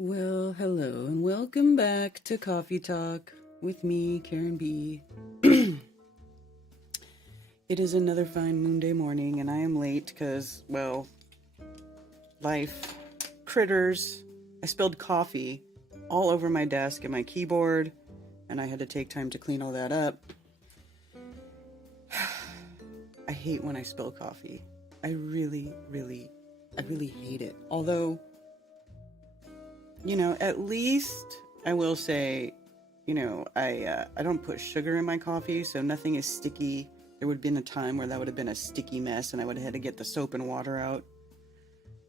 Well, hello and welcome back to Coffee Talk with me, Karen B. It is another fine Moonday morning and I am late because, well, life, critters. I spilled coffee all over my desk and my keyboard and I had to take time to clean all that up. I hate when I spill coffee. I really hate it. Although, at least I will say, I don't put sugar in my coffee, so nothing is sticky. There would have been a time where that would have been a sticky mess and I would have had to get the soap and water out.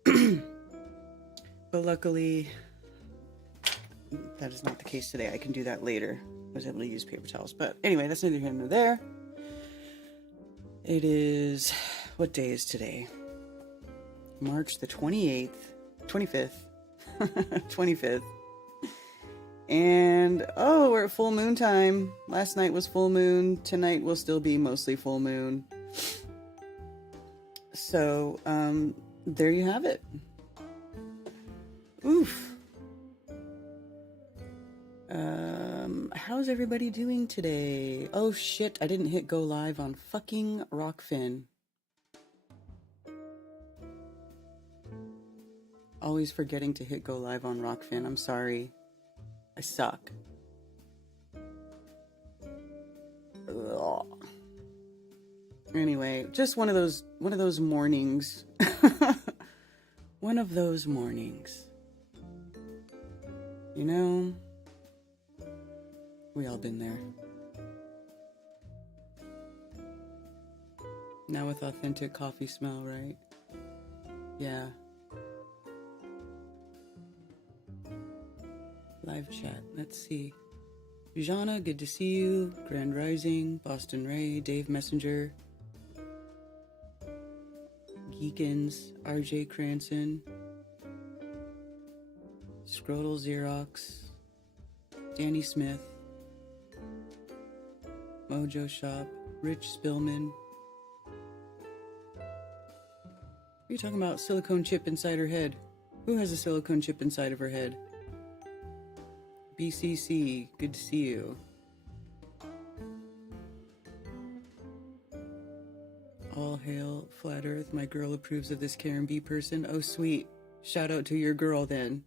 But luckily, that is not the case today. I can do that later. I was able to use paper towels. But anyway, that's neither here nor there. It is, what day is today? March the 25th. 25th. And, we're at full moon time. Last night was full moon. Tonight will still be mostly full moon. So, there you have it. Oof. How's everybody doing today? Oh shit, I didn't hit go live on fucking Rockfin. Always forgetting to hit go live on Rockfin. I'm sorry. I suck. Ugh. Anyway, just one of those mornings. One of those mornings. You know, we all been there. Now with authentic coffee smell, right? Yeah. Live chat. Let's see. Jana, good to see you. Grand Rising, Boston Ray, Dave Messenger, Geekins, RJ Cranston, Scrotal Xerox, Danny Smith, Mojo Shop, Rich Spillman. What are you talking about? Silicone chip inside her head. Who has a silicone chip inside of her head? BCC, good to see you. All hail Flat Earth. My girl approves of this Karen B person. Oh, sweet. Shout out to your girl then.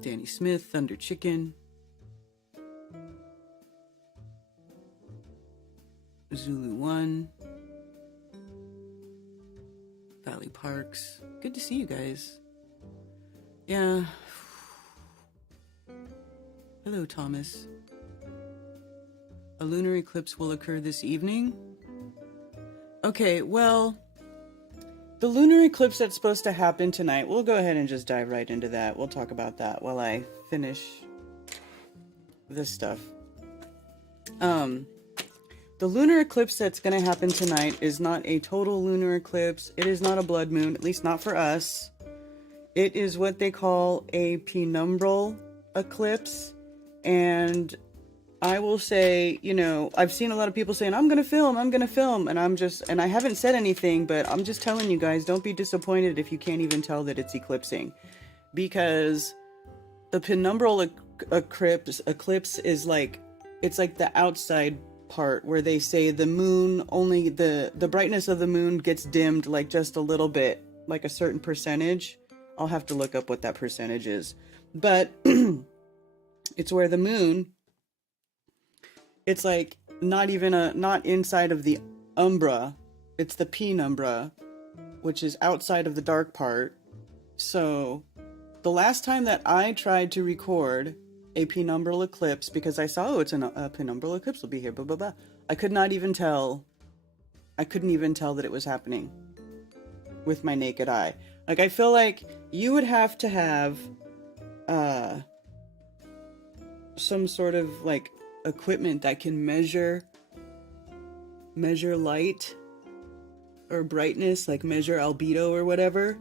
Danny Smith, Thunder Chicken. Zulu 1. Valley Parks. Good to see you guys. Yeah. Hello, Thomas. A lunar eclipse will occur this evening? Okay, well, the lunar eclipse that's supposed to happen tonight, we'll go ahead and just dive right into that. We'll talk about that while I finish this stuff. The lunar eclipse that's going to happen tonight is not a total lunar eclipse. It is not a blood moon, at least not for us. It is what they call a penumbral eclipse, and I will say, I've seen a lot of people saying, I'm going to film, and I haven't said anything, but I'm just telling you guys, don't be disappointed if you can't even tell that it's eclipsing, because the penumbral eclipse is it's like the outside part where they say the moon, only the brightness of the moon gets dimmed like just a little bit, like a certain percentage. I'll have to look up what that percentage is. But it's where the moon, it's like not inside of the umbra. It's the penumbra, which is outside of the dark part. So the last time that I tried to record a penumbral eclipse, because I saw, it's a penumbral eclipse will be here, blah, blah, blah. I couldn't even tell that it was happening with my naked eye. Like, I feel like you would have to have some sort of like equipment that can measure light or brightness, like measure albedo or whatever,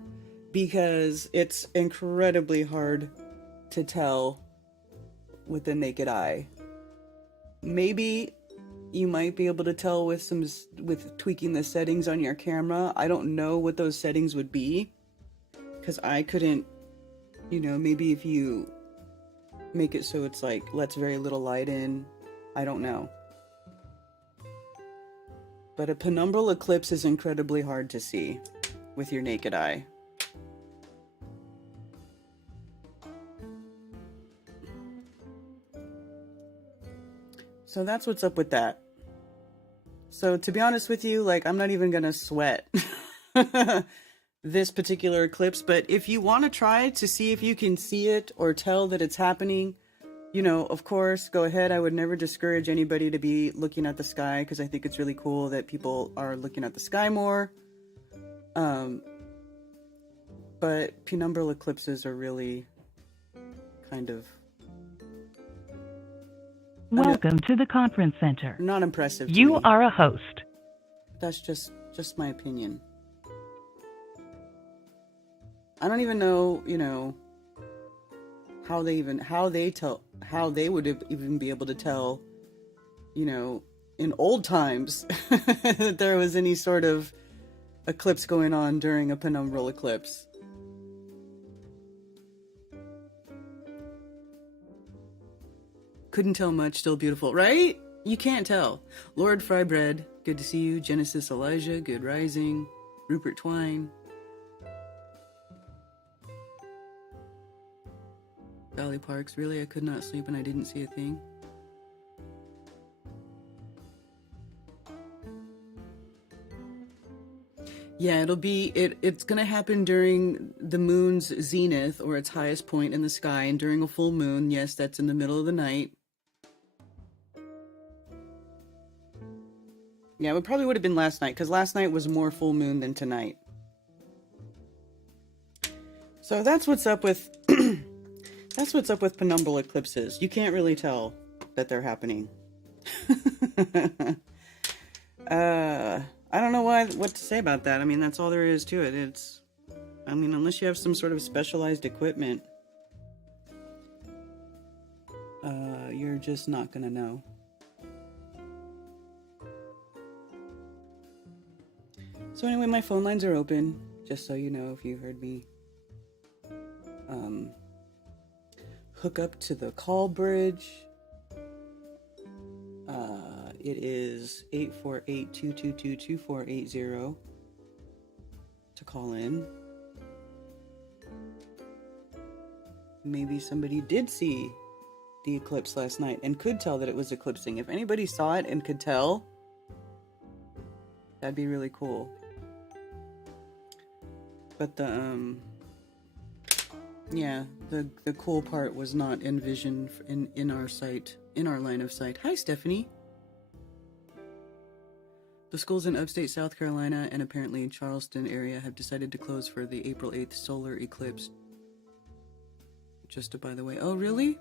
because it's incredibly hard to tell with the naked eye. Maybe you might be able to tell with with tweaking the settings on your camera. I don't know what those settings would be, because I couldn't, maybe if you make it so it's like lets very little light in. I don't know. But a penumbral eclipse is incredibly hard to see with your naked eye. So that's what's up with that. So to be honest with you, like, I'm not even gonna sweat this particular eclipse, but if you want to try to see if you can see it or tell that it's happening, of course, go ahead. I would never discourage anybody to be looking at the sky, because I think it's really cool that people are looking at the sky more. But penumbral eclipses are really kind of... Welcome to the conference center. Not impressive to You me. are a host. That's just my opinion. I don't even know, how they would even be able to tell, in old times that there was any sort of eclipse going on during a penumbral eclipse. Couldn't tell much, still beautiful, right? You can't tell. Lord Frybread, good to see you. Genesis Elijah, good rising. Rupert Twine. Valley Parks, really? I could not sleep and I didn't see a thing. Yeah, it's gonna happen during the moon's zenith, or its highest point in the sky, and during a full moon. Yes, that's in the middle of the night. Yeah, it probably would have been last night, because last night was more full moon than tonight. So that's what's up with that's what's up with penumbral eclipses. You can't really tell that they're happening. I don't know what to say about that. I mean, that's all there is to it. Unless you have some sort of specialized equipment, you're just not gonna know. So anyway, my phone lines are open, just so you know, if you heard me hook up to the call bridge. It is 848-222-2480 to call in. Maybe somebody did see the eclipse last night and could tell that it was eclipsing. If anybody saw it and could tell, that'd be really cool. But the cool part was not envisioned in our sight, in our line of sight. Hi, Stephanie. The schools in upstate South Carolina and apparently in Charleston area have decided to close for the April 8th solar eclipse. Just by the way. Oh, really?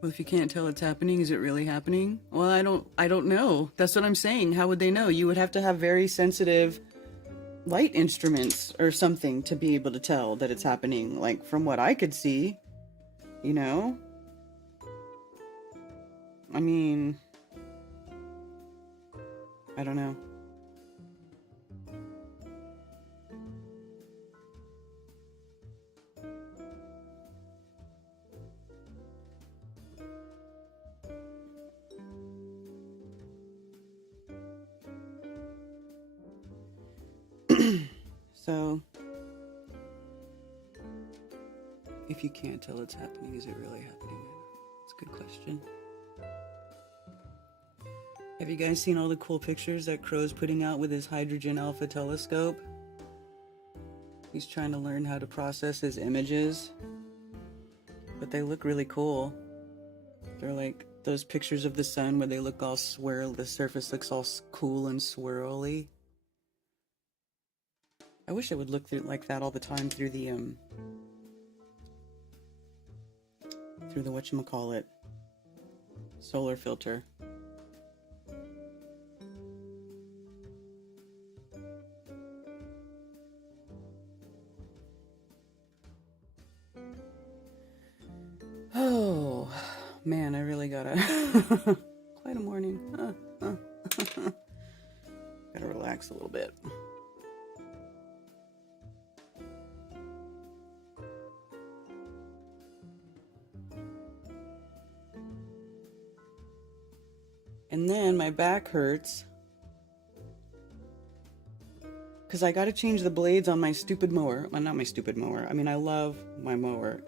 Well, if you can't tell it's happening, is it really happening? Well, I don't know. That's what I'm saying. How would they know? You would have to have very sensitive light instruments or something to be able to tell that it's happening. Like, from what I could see, I mean, I don't know. So, if you can't tell it's happening, is it really happening? That's a good question. Have you guys seen all the cool pictures that Crow's putting out with his hydrogen alpha telescope? He's trying to learn how to process his images, but they look really cool. They're like those pictures of the sun where they look all the surface looks all cool and swirly. I wish it would look like that all the time through the whatchamacallit solar filter. Man, I really gotta... Quite a morning. Gotta relax a little bit. And then my back hurts because I got to change the blades on my stupid mower. Well, not my stupid mower. I mean, I love my mower.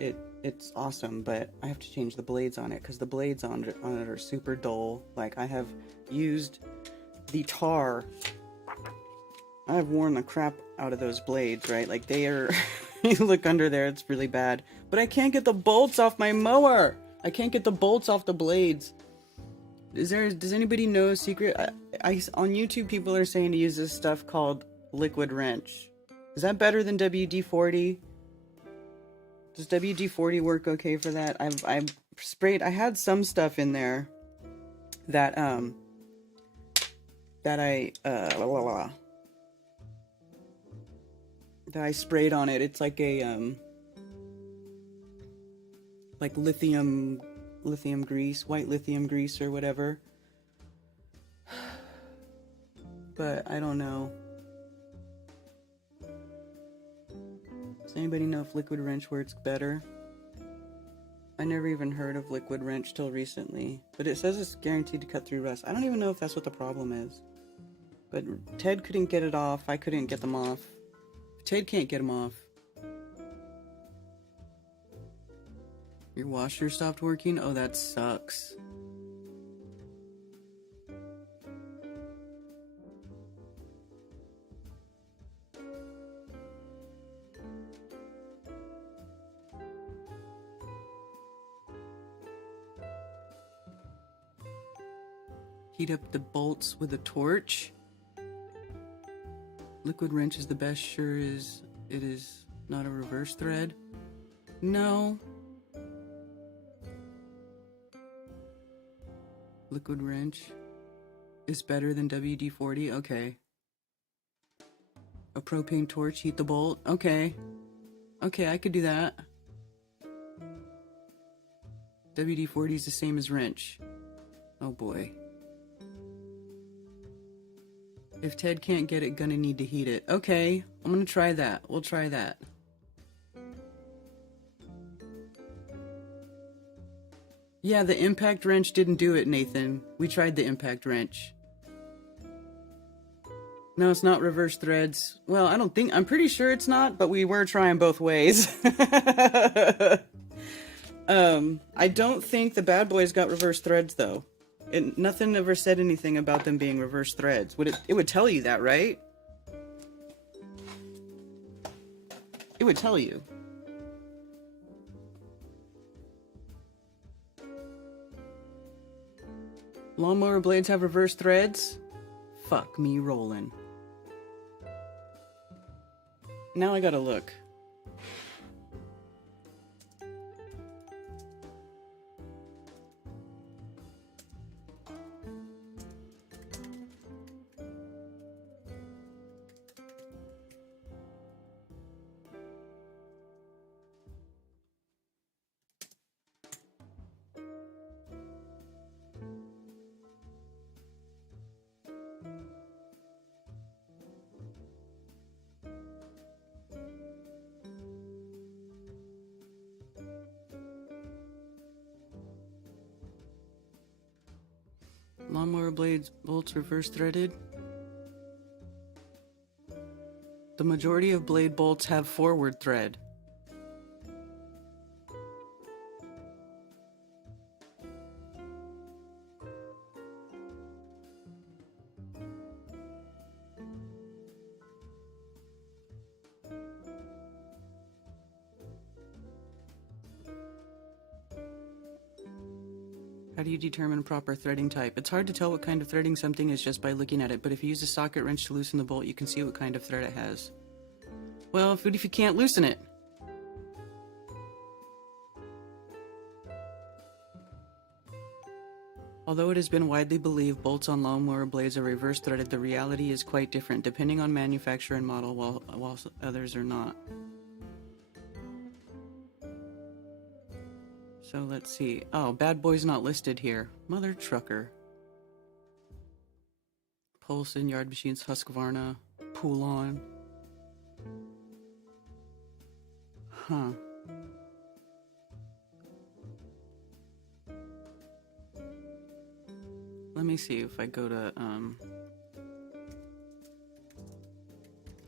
It's awesome, but I have to change the blades on it because the blades on it are super dull. Like, I have used the tar. I have worn the crap out of those blades, right? Like, they are... You look under there, it's really bad. But I can't get the bolts off my mower. I can't get the bolts off the blades. Does anybody know a secret? On YouTube, people are saying to use this stuff called liquid wrench. Is that better than WD-40? Does WD-40 work okay for that? I've sprayed. I had some stuff in there that that I sprayed on it. It's like a like lithium grease, white lithium grease or whatever. But I don't know. Does anybody know if liquid wrench works better? I never even heard of liquid wrench till recently, but it says it's guaranteed to cut through rust. I don't even know if that's what the problem is. But Ted couldn't get it off. I couldn't get them off. If Ted can't get them off. Your washer stopped working? Oh, that sucks. Heat up the bolts with a torch. Liquid wrench is the best, sure is. It is not a reverse thread. No. Liquid wrench is better than WD-40. Okay. A propane torch, heat the bolt. Okay. Okay, I could do that. WD-40 is the same as wrench. Oh boy. If Ted can't get it, gonna need to heat it. Okay, I'm gonna try that. We'll try that. Yeah, the impact wrench didn't do it, Nathan. We tried the impact wrench. No, it's not reverse threads. Well, I'm pretty sure it's not, but we were trying both ways. I don't think the bad boys got reverse threads, though. Nothing ever said anything about them being reverse threads. It would tell you that, right? It would tell you. Lawnmower blades have reverse threads? Fuck me rolling. Now I gotta look. Lawnmower blades bolts reverse threaded. The majority of blade bolts have forward thread. How do you determine proper threading type? It's hard to tell what kind of threading something is just by looking at it, but if you use a socket wrench to loosen the bolt, you can see what kind of thread it has. Well, what if you can't loosen it? Although it has been widely believed bolts on lawnmower blades are reverse threaded, the reality is quite different, depending on manufacturer and model, while others are not. So let's see. Oh, bad boy's not listed here. Mother trucker. Polson, Yard Machines, Husqvarna, Poulon. Huh. Let me see if I go to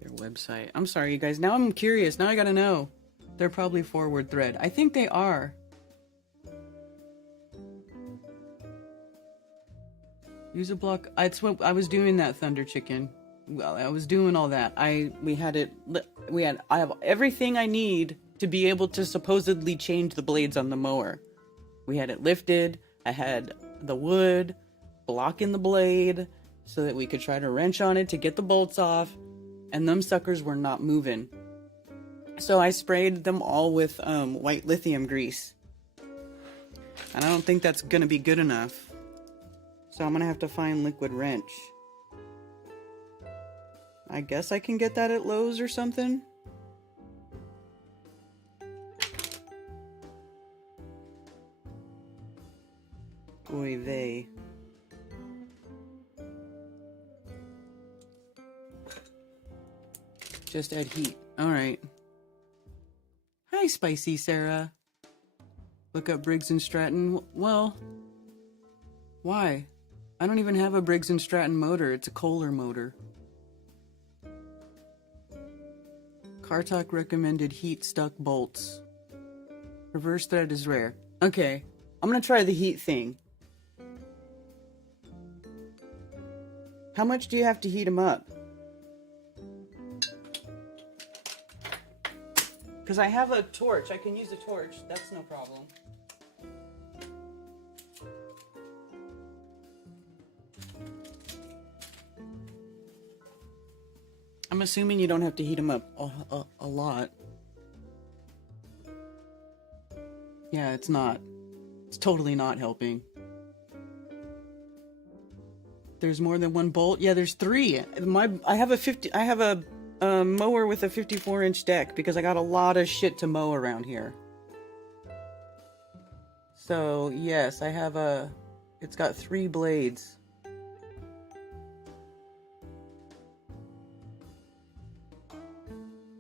their website. I'm sorry, you guys. Now I'm curious. Now I gotta know. They're probably forward thread. I think they are. Use a block. It's what I was doing, that Thunder Chicken. Well, I was doing all that. I have everything I need to be able to supposedly change the blades on the mower. We had it lifted. I had the wood blocking the blade so that we could try to wrench on it to get the bolts off, and them suckers were not moving. So I sprayed them all with white lithium grease. And I don't think that's gonna be good enough. So I'm gonna have to find liquid wrench. I guess I can get that at Lowe's or something. Oy vey. Just add heat. Alright. Hi, Spicy Sarah. Look up Briggs & Stratton. Well, why? I don't even have a Briggs & Stratton motor. It's a Kohler motor. Cartalk recommended heat stuck bolts. Reverse thread is rare. Okay, I'm gonna try the heat thing. How much do you have to heat them up? Because I have a torch. I can use a torch. That's no problem. I'm assuming you don't have to heat them up a lot. Yeah, it's not. It's totally not helping. There's more than one bolt? Yeah, there's 3. I have a mower with a 54-inch deck because I got a lot of shit to mow around here. So, yes, I have it's got 3 blades.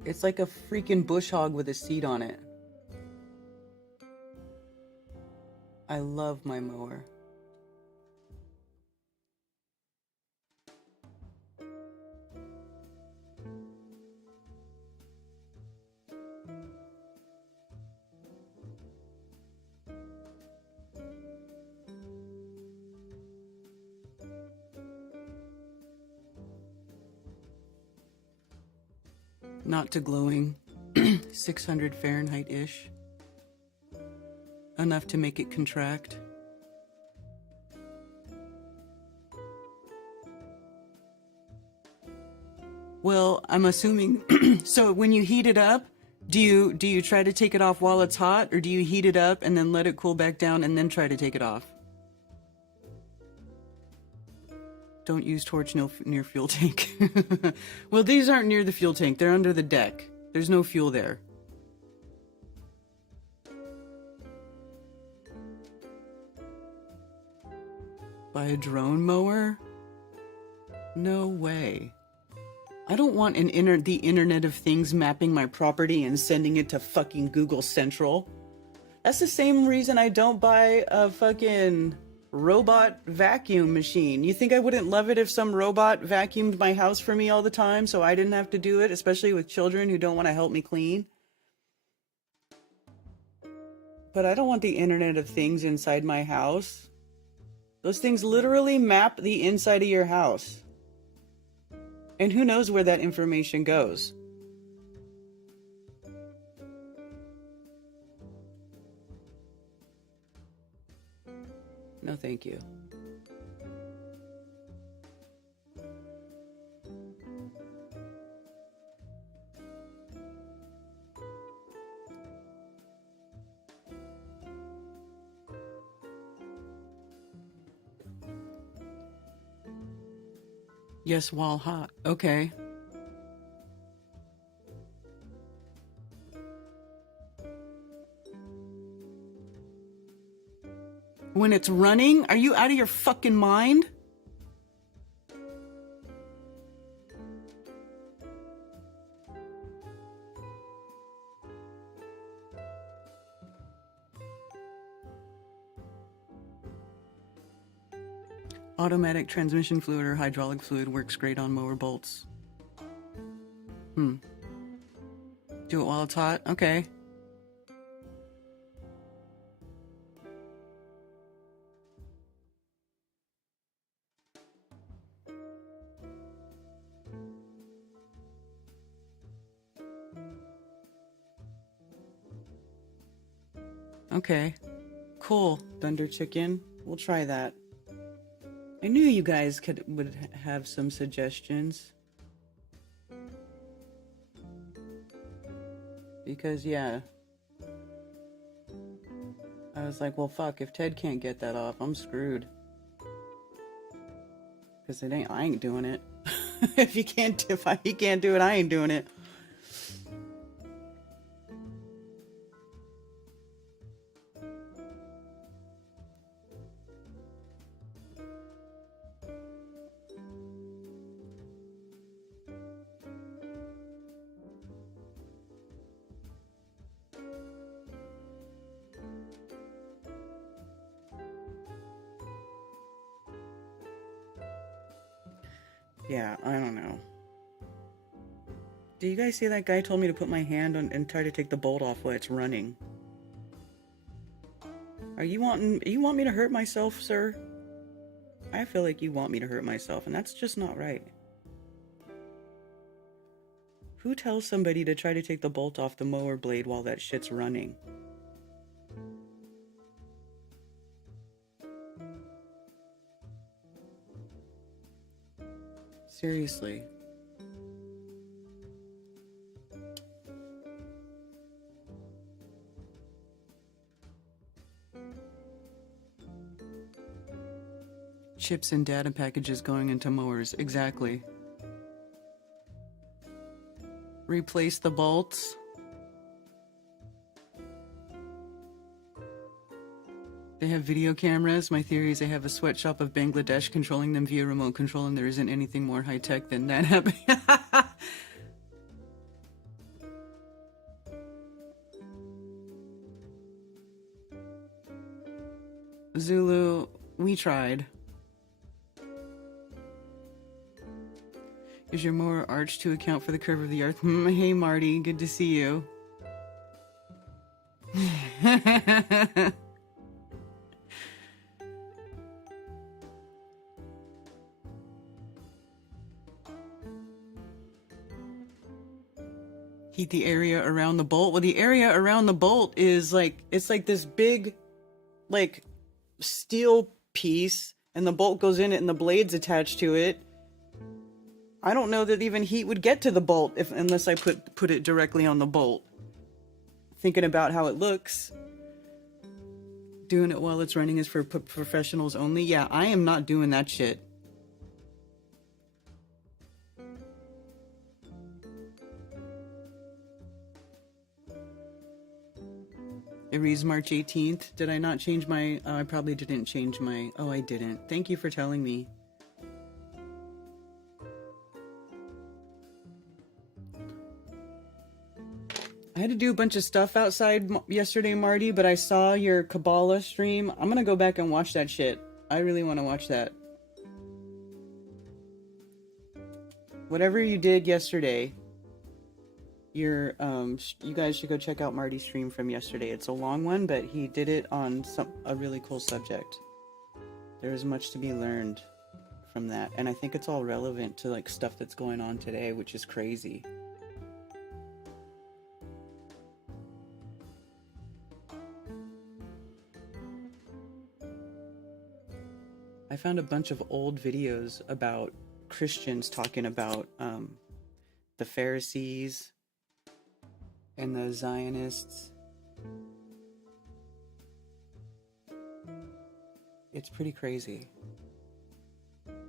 It's like a freaking bush hog with a seat on it. I love my mower. Not to glowing. 600 Fahrenheit-ish. Enough to make it contract. Well, I'm assuming... So when you heat it up, do you try to take it off while it's hot, or do you heat it up and then let it cool back down and then try to take it off? Don't use torch near fuel tank. Well, these aren't near the fuel tank. They're under the deck. There's no fuel there. Buy a drone mower? No way. I don't want the Internet of Things mapping my property and sending it to fucking Google Central. That's the same reason I don't buy a fucking robot vacuum machine. You think I wouldn't love it if some robot vacuumed my house for me all the time so I didn't have to do it, especially with children who don't want to help me clean? But I don't want the Internet of Things inside my house. Those things literally map the inside of your house. And who knows where that information goes? No, thank you. Yes, while hot. Okay. When it's running? Are you out of your fucking mind? Automatic transmission fluid or hydraulic fluid works great on mower bolts. Do it while it's hot? Okay. Okay. Cool, Thunder Chicken. We'll try that. I knew you guys would have some suggestions. Because, yeah. I was like, well, fuck, if Ted can't get that off, I'm screwed. Because I ain't doing it. If he can't do it, I ain't doing it. Yeah, I don't know. Do you guys see that guy told me to put my hand on and try to take the bolt off while it's running? You want me to hurt myself, sir? I feel like you want me to hurt myself, and that's just not right. Who tells somebody to try to take the bolt off the mower blade while that shit's running? Seriously. Chips and data packages going into mowers. Exactly. Replace the bolts. They have video cameras. My theory is they have a sweatshop of Bangladesh controlling them via remote control, and there isn't anything more high-tech than that happening. Zulu, we tried. Is your mower arched to account for the curve of the earth? Hey, Marty, good to see you. Heat the area around the bolt. Well, the area around the bolt is like, it's like this big, like, steel piece, and the bolt goes in it and the blade's attached to it. I don't know that even heat would get to the bolt unless I put it directly on the bolt. Thinking about how it looks. Doing it while it's running is for professionals only. Yeah, I am not doing that shit. It reads March 18th. Did I not change my... I probably didn't change my... Oh, I didn't. Thank you for telling me. I had to do a bunch of stuff outside yesterday, Marty, but I saw your Kabbalah stream. I'm gonna go back and watch that shit. I really want to watch that. Whatever you did yesterday, you guys should go check out Marty's stream from yesterday. It's a long one, but he did it on a really cool subject. There is much to be learned from that, and I think it's all relevant to like stuff that's going on today, which is crazy. I found a bunch of old videos about Christians talking about the Pharisees and the Zionists. It's pretty crazy.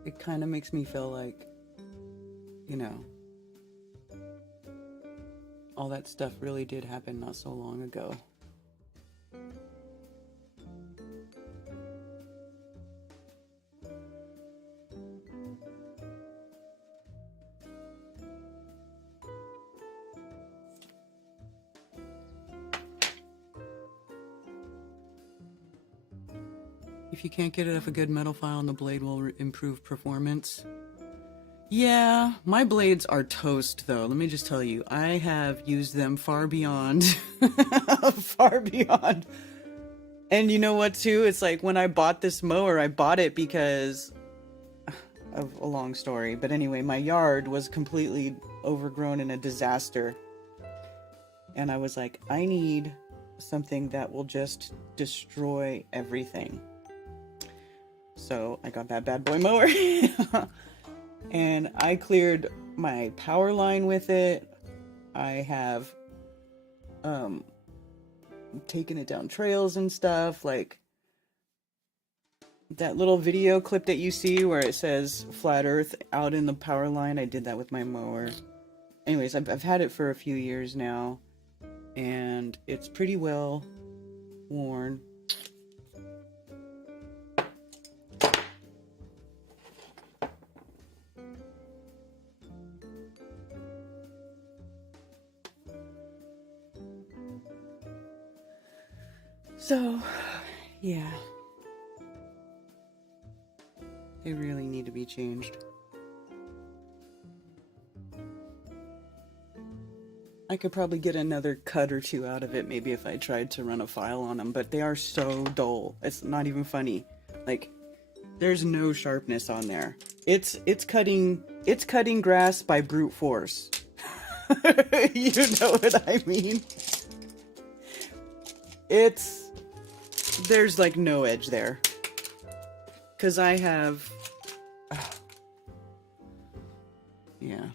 It kind of makes me feel like, you know, all that stuff really did happen not so long ago. If you can't get enough a good metal file on the blade will improve performance. Yeah, my blades are toast though. Let me just tell you, I have used them far beyond, far beyond. And you know what too? It's like when I bought this mower, I bought it because of a long story. But anyway, my yard was completely overgrown in a disaster. And I was like, I need something that will just destroy everything. So I got that bad boy mower. And I cleared my power line with it. I have taken it down trails and stuff. Like that little video clip that you see where it says flat earth out in the power line. I did that with my mower. Anyways, I've had it for a few years now. And it's pretty well worn. So, yeah. They really need to be changed. I could probably get another cut or two out of it, maybe if I tried to run a file on them, but they are so dull. It's not even funny. Like, there's no sharpness on there. It's cutting grass by brute force. You know what I mean? There's like no edge there. 'Cause I have, yeah.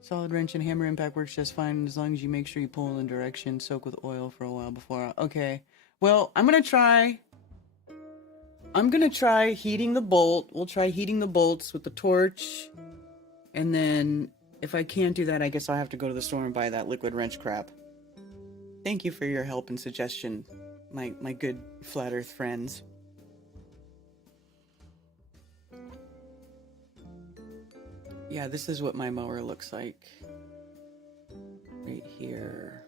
Solid wrench and hammer impact works just fine as long as you make sure you pull in the direction, soak with oil for a while before. Okay. Well, I'm gonna try heating the bolt. We'll try heating the bolts with the torch. And then if I can't do that, I guess I'll have to go to the store and buy that liquid wrench crap. Thank you for your help and suggestion, my good flat earth friends. Yeah, this is what my mower looks like. Right here.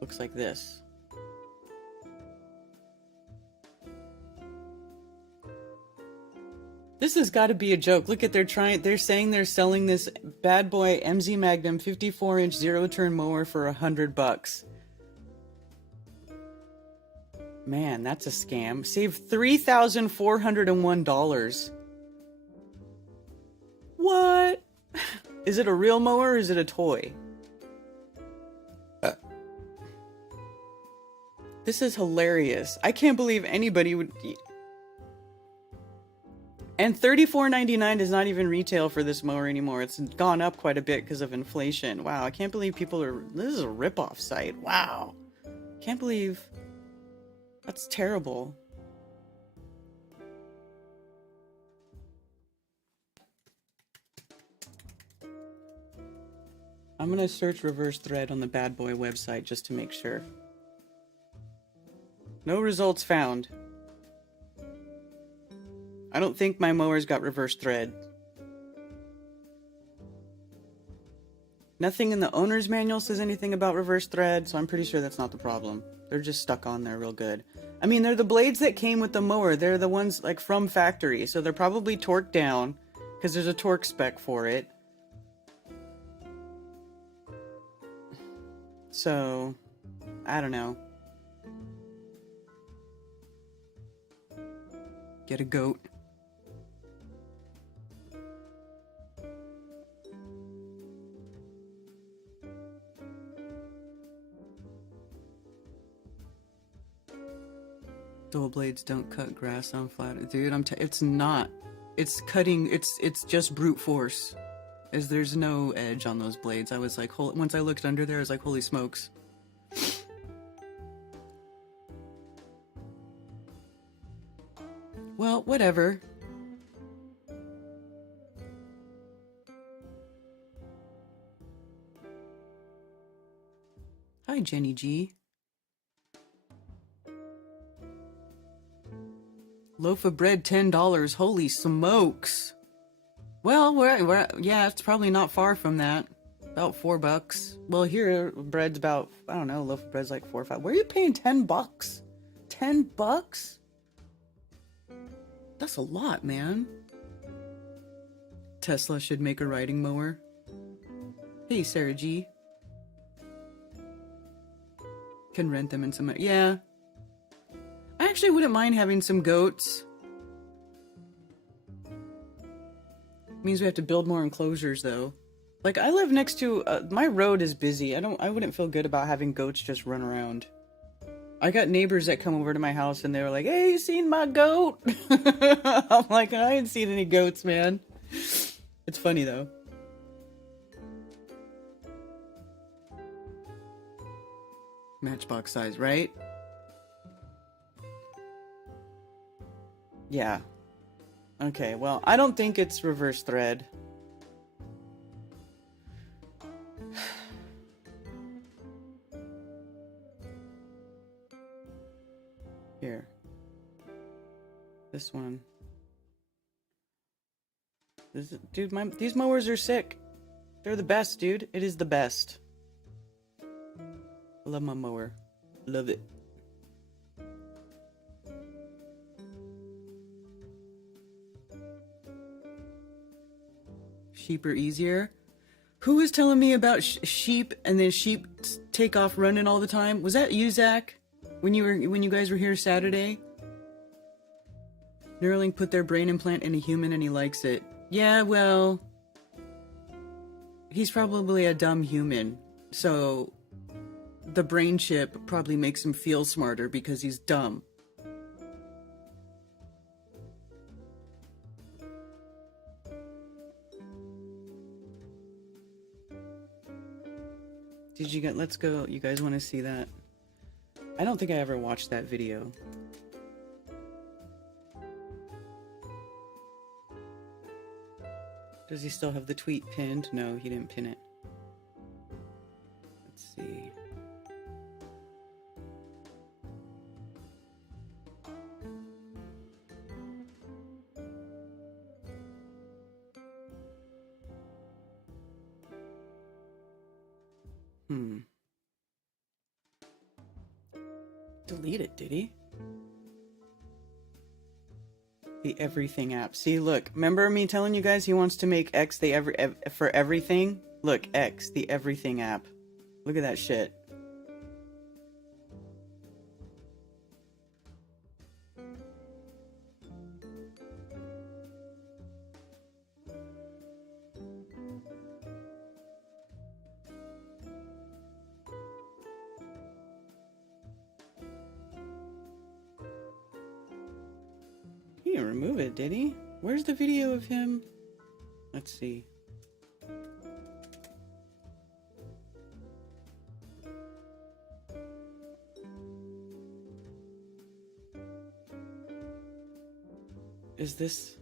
Looks like this. This has got to be a joke. Look at they're saying they're selling this bad boy MZ Magnum 54-inch zero-turn mower for $100. Man, that's a scam. Save $3,401. What? Is it a real mower or is it a toy? This is hilarious. I can't believe anybody would... And $34.99 is not even retail for this mower anymore. It's gone up quite a bit because of inflation. Wow, I can't believe people are... This is a rip-off site. Wow. Can't believe... That's terrible. I'm gonna search reverse thread on the Bad Boy website just to make sure. No results found. I don't think my mower's got reverse thread. Nothing in the owner's manual says anything about reverse thread, so I'm pretty sure that's not the problem. They're just stuck on there real good. I mean, they're the blades that came with the mower. They're the ones, like, from factory, so they're probably torqued down, because there's a torque spec for it. So, I don't know. Get a goat. Dual blades don't cut grass on flat. Dude, it's not. It's cutting, it's just brute force. There's no edge on those blades. I was like, once I looked under there, I was like, holy smokes. Well, whatever. Hi, Jenny G. Loaf of bread, $10. Holy smokes. Well, yeah, it's probably not far from that. About $4. Well, here bread's about, I don't know, a loaf of bread's like 4 or 5. Where are you paying $10? $10? That's a lot, man. Tesla should make a riding mower. Hey, Sarah G. Can rent them in some. Yeah. I actually wouldn't mind having some goats. Means we have to build more enclosures, though. Like, I live next to, my road is busy. I wouldn't feel good about having goats just run around. I got neighbors that come over to my house and they were like, hey, you seen my goat? I'm like, I ain't seen any goats, man. It's funny, though. Matchbox size, right? Yeah. Okay, well, I don't think it's reverse thread. Here. This one. Dude, these mowers are sick. They're the best, dude. It is the best. I love my mower. Love it. Sheep are easier. Who was telling me about sheep and then sheep take off running all the time? Was that you, Zach? When you guys were here Saturday? Neuralink put their brain implant in a human and he likes it. Yeah, well, he's probably a dumb human. So the brain chip probably makes him feel smarter because he's dumb. Did you get, let's go, you guys want to see that? I don't think I ever watched that video. Does he still have the tweet pinned? No, he didn't pin it. Let's see. Delete it, did he? The everything app. See, look, remember me telling you guys he wants to make X for everything? Look, X, the everything app. Look at that shit. He didn't remove it, did he? Where's the video of him? Let's see. Is this...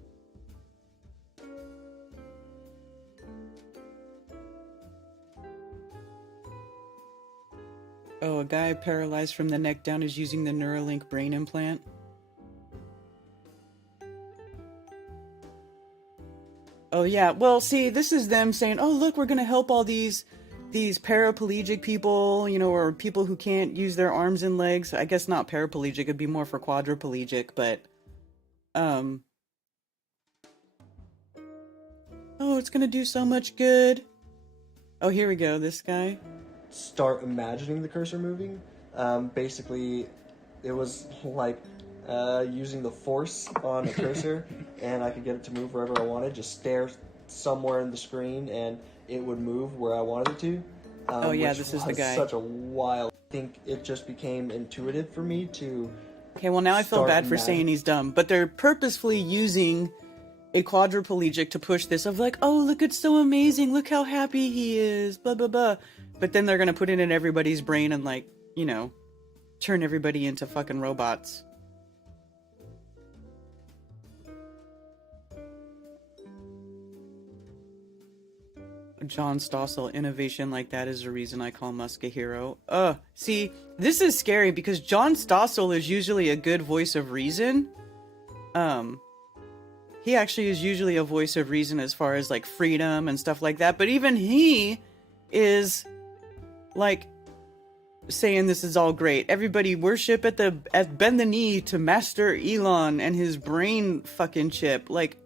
Oh, a guy paralyzed from the neck down is using the Neuralink brain implant. Oh yeah, well see, this is them saying, oh look, we're gonna help all these paraplegic people, you know, or people who can't use their arms and legs. I guess not paraplegic, it'd be more for quadriplegic, but oh, it's gonna do so much good. Oh, here we go, this guy. Start imagining the cursor moving. Basically, it was like using the force on a cursor, and I could get it to move wherever I wanted. Just stare somewhere in the screen, and it would move where I wanted it to. Oh yeah, this is the guy. Such a wild. I think it just became intuitive for me to. Okay, well now I feel bad for saying he's dumb, but they're purposefully using a quadriplegic to push this of like, oh look, it's so amazing, look how happy he is, blah blah blah. But then they're gonna put it in everybody's brain and like, you know, turn everybody into fucking robots. John Stossel, innovation like that is the reason I call Musk a hero. See, this is scary because John Stossel is usually a good voice of reason. He actually is usually a voice of reason as far as like freedom and stuff like that. But even he is like saying this is all great. Everybody worship at bend the knee to Master Elon and his brain fucking chip. Like,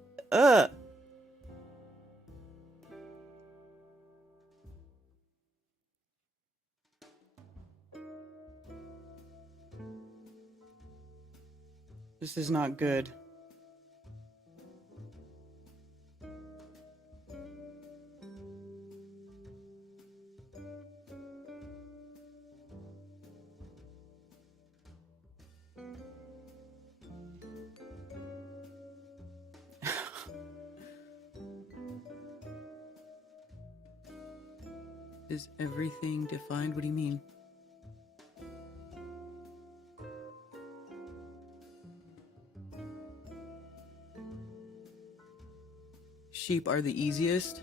this is not good. Is everything defined? What do you mean? Sheep are the easiest.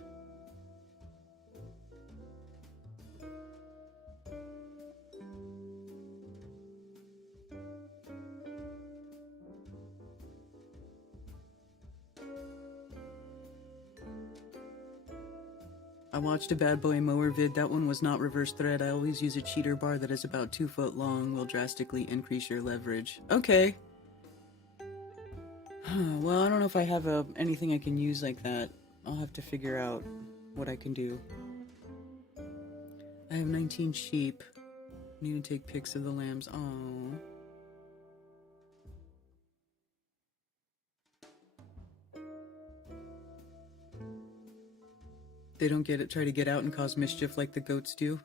I watched a Bad Boy Mower vid. That one was not reverse thread. I always use a cheater bar that is about 2 foot long. Will drastically increase your leverage. Okay. Well, I don't know if I have anything I can use like that. I'll have to figure out what I can do. I have 19 sheep. Need to take pics of the lambs. Aww. They don't try to get out and cause mischief like the goats do.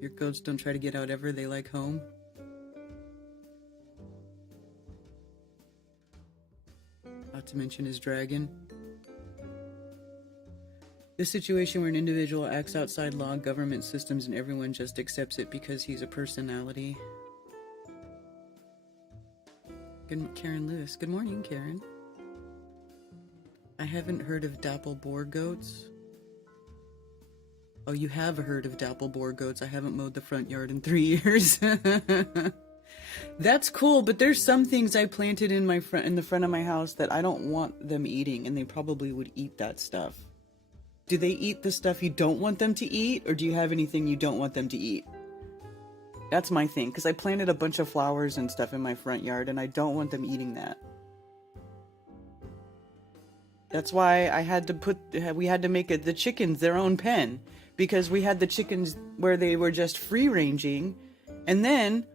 Your goats don't try to get out ever, they like home. Not to mention his dragon. This situation where an individual acts outside law, government systems, and everyone just accepts it because he's a personality. Karen Lewis. Good morning, Karen. I haven't heard of dapple boar goats. Oh, you have heard of dapple boar goats. I haven't mowed the front yard in 3 years. That's cool, but there's some things I planted in the front of my house that I don't want them eating, and they probably would eat that stuff. Do they eat the stuff you don't want them to eat, or do you have anything you don't want them to eat? That's my thing, because I planted a bunch of flowers and stuff in my front yard, and I don't want them eating that. That's why we had to make the chickens their own pen, because we had the chickens where they were just free ranging, and then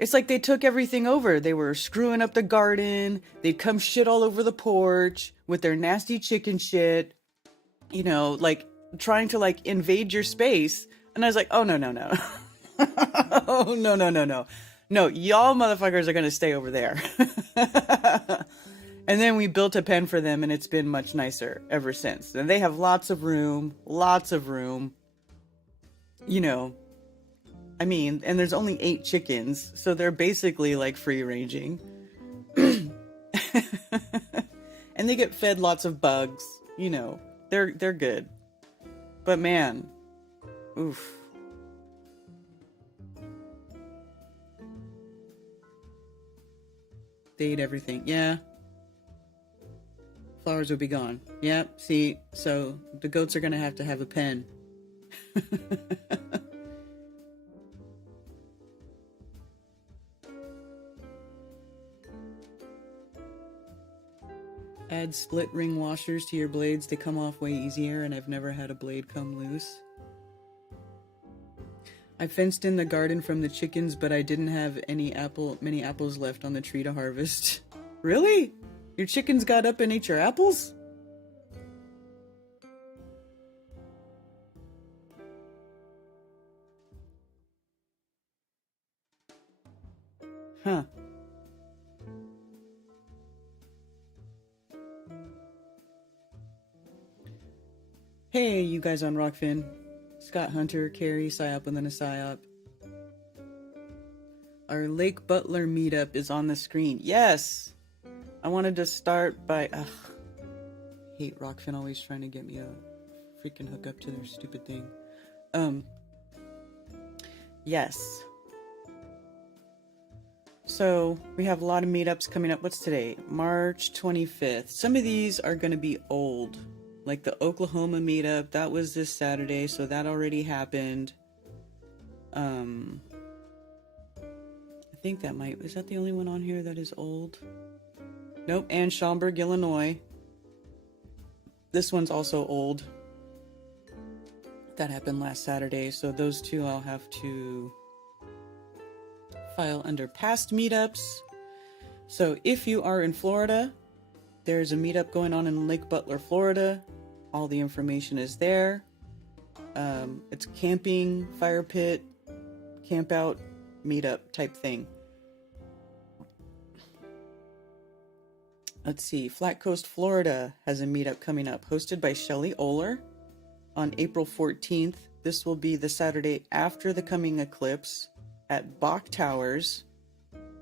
it's like they took everything over. They were screwing up the garden. They'd come shit all over the porch with their nasty chicken shit, you know, like trying to like invade your space. And I was like, oh, no. Oh, no. No, y'all motherfuckers are going to stay over there. And then we built a pen for them, and it's been much nicer ever since. And they have lots of room. You know, I mean, and there's only 8 chickens, so they're basically like free ranging. And they get fed lots of bugs, you know, they're good. But man, oof. They eat everything, yeah. Flowers would be gone. Yep, see, so the goats are gonna have a pen. Add split ring washers to your blades to come off way easier, and I've never had a blade come loose. I fenced in the garden from the chickens, but I didn't have many apples left on the tree to harvest. Really? Your chickens got up and ate your apples? Huh. Hey, you guys on Rockfin. Scott Hunter, Carrie, PSYOP, and then a PSYOP. Our Lake Butler meetup is on the screen. Yes! I wanted to start by... Ugh. I hate Rockfin always trying to get me a freaking hook up to their stupid thing. Yes. So we have a lot of meetups coming up. What's today? March 25th. Some of these are going to be old. Like the Oklahoma meetup, that was this Saturday, so that already happened. I think is that the only one on here that is old? Nope, and Schaumburg, Illinois. This one's also old. That happened last Saturday, so those two I'll have to file under past meetups. So if you are in Florida, there's a meetup going on in Lake Butler, Florida. All the information is there. It's camping, fire pit, camp out, meetup type thing. Let's see, Flat Coast, Florida has a meetup coming up, hosted by Shelley Oler on April 14th. This will be the Saturday after the coming eclipse at Bach Towers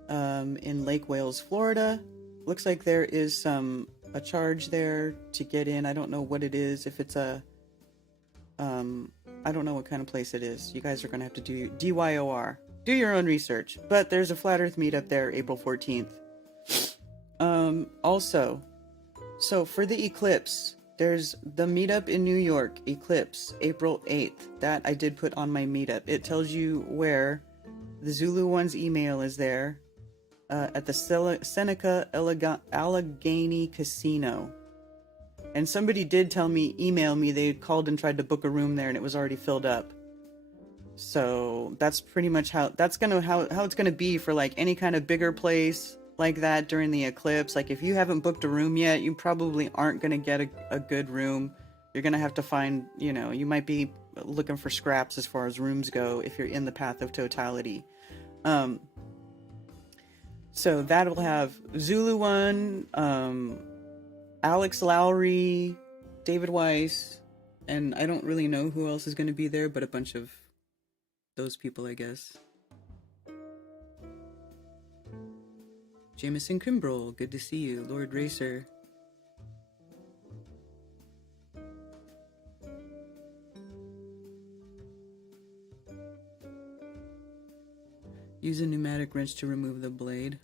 in Lake Wales, Florida. Looks like there is a charge there to get in. I don't know what it is. If it's I don't know what kind of place it is. You guys are going to have to do DYOR. Do your own research. But there's a Flat Earth meetup there, April 14th. Also, so for the eclipse, there's the meetup in New York, Eclipse, April 8th. That I did put on my meetup. It tells you where. The Zulu One's email is there. At the Seneca Allegheny Casino. And somebody did email me, they called and tried to book a room there and it was already filled up. So that's pretty much how it's gonna be for like any kind of bigger place like that during the eclipse. Like if you haven't booked a room yet, you probably aren't gonna get a good room. You're gonna have to find, you might be looking for scraps as far as rooms go if you're in the path of totality. So that will have Zulu One, Alex Lowry, David Weiss, and I don't really know who else is going to be there, but a bunch of those people, I guess. Jameson Kimbrell, good to see you. Lord Racer. Use a pneumatic wrench to remove the blade.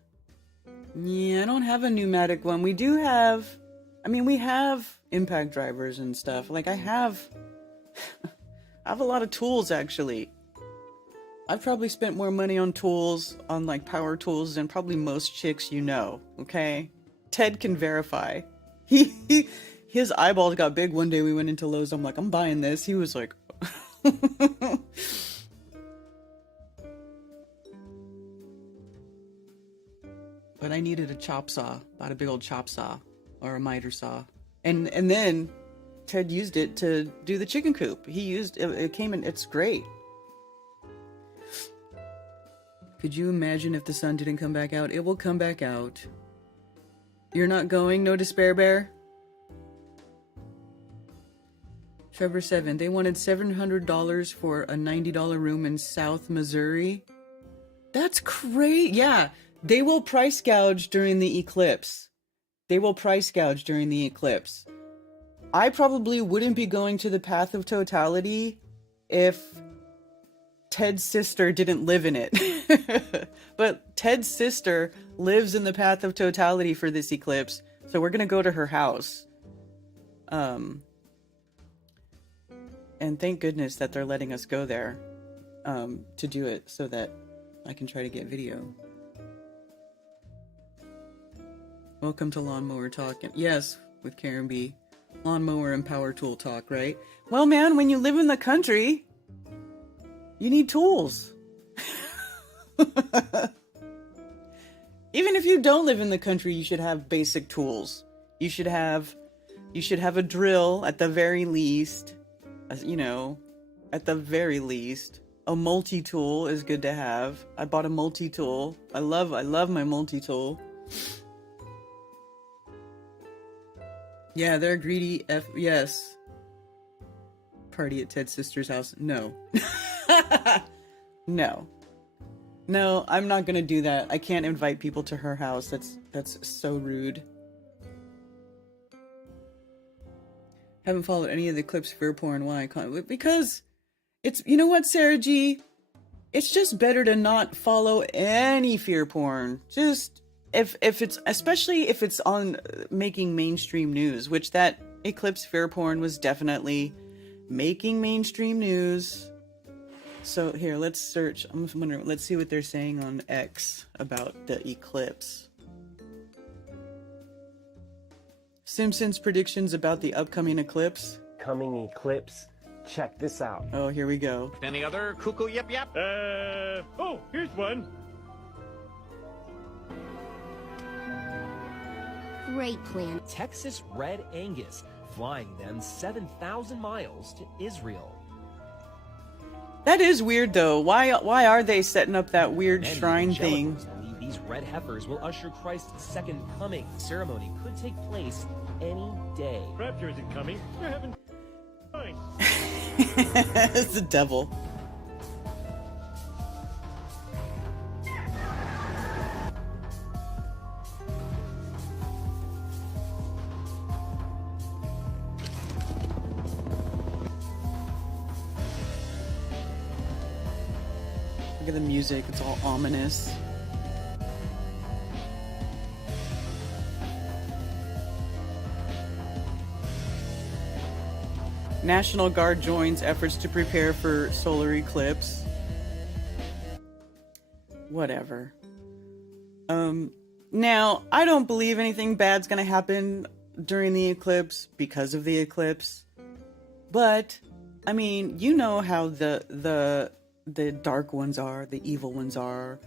Yeah, I don't have a pneumatic one. We have impact drivers and stuff. Like I have a lot of tools actually. I've probably spent more money on tools, on like power tools than probably most chicks okay? Ted can verify. His eyeballs got big one day we went into Lowe's. I'm like, I'm buying this. He was like But I needed a chop saw. Bought a big old chop saw or a miter saw. And then Ted used it to do the chicken coop. It came in, it's great. Could you imagine if the sun didn't come back out? It will come back out. You're not going? No despair bear? Trevor 7. They wanted $700 for a $90 room in South Missouri. That's great. Yeah. They will price gouge during the eclipse. I probably wouldn't be going to the path of totality if Ted's sister didn't live in it. But Ted's sister lives in the path of totality for this eclipse, so we're going to go to her house. And thank goodness that they're letting us go there to do it so that I can try to get video. Welcome to Lawnmower Talk. Yes, with Karen B. Lawnmower and power tool talk, right? Well, man, when you live in the country, you need tools. Even if you don't live in the country, you should have basic tools. You should have a drill at the very least. At the very least. A multi-tool is good to have. I bought a multi-tool. I love my multi-tool. Yeah, they're greedy yes. Party at Ted's sister's house. No. No, I'm not gonna do that. I can't invite people to her house. That's so rude. Haven't followed any of the Eclipse fear porn. Why? Because it's, you know what, Sarah G? it's just better to not follow any fear porn. Just if it's, especially if it's on making mainstream news, which that Eclipse fear porn was definitely making mainstream news. So here, let's search. I'm just wondering, let's see what they're saying on X about the eclipse. Simpsons predictions about the upcoming eclipse. Coming eclipse. Check this out. Oh, here we go. Any other cuckoo yip yap? Oh, here's one. Great plan. Texas Red Angus, flying them 7,000 miles to Israel. That is weird though. Why are they setting up that weird Many shrine thing? evangelicals believe these red heifers will usher Christ's second coming. The ceremony could take place any day. Rapture isn't coming. You're having fine. It's the devil. Look at the music, it's all ominous. National Guard joins efforts to prepare for solar eclipse. Whatever. Now, I don't believe anything bad's gonna happen during the eclipse because of the eclipse. But, I mean, you know how the dark ones are, the evil ones are.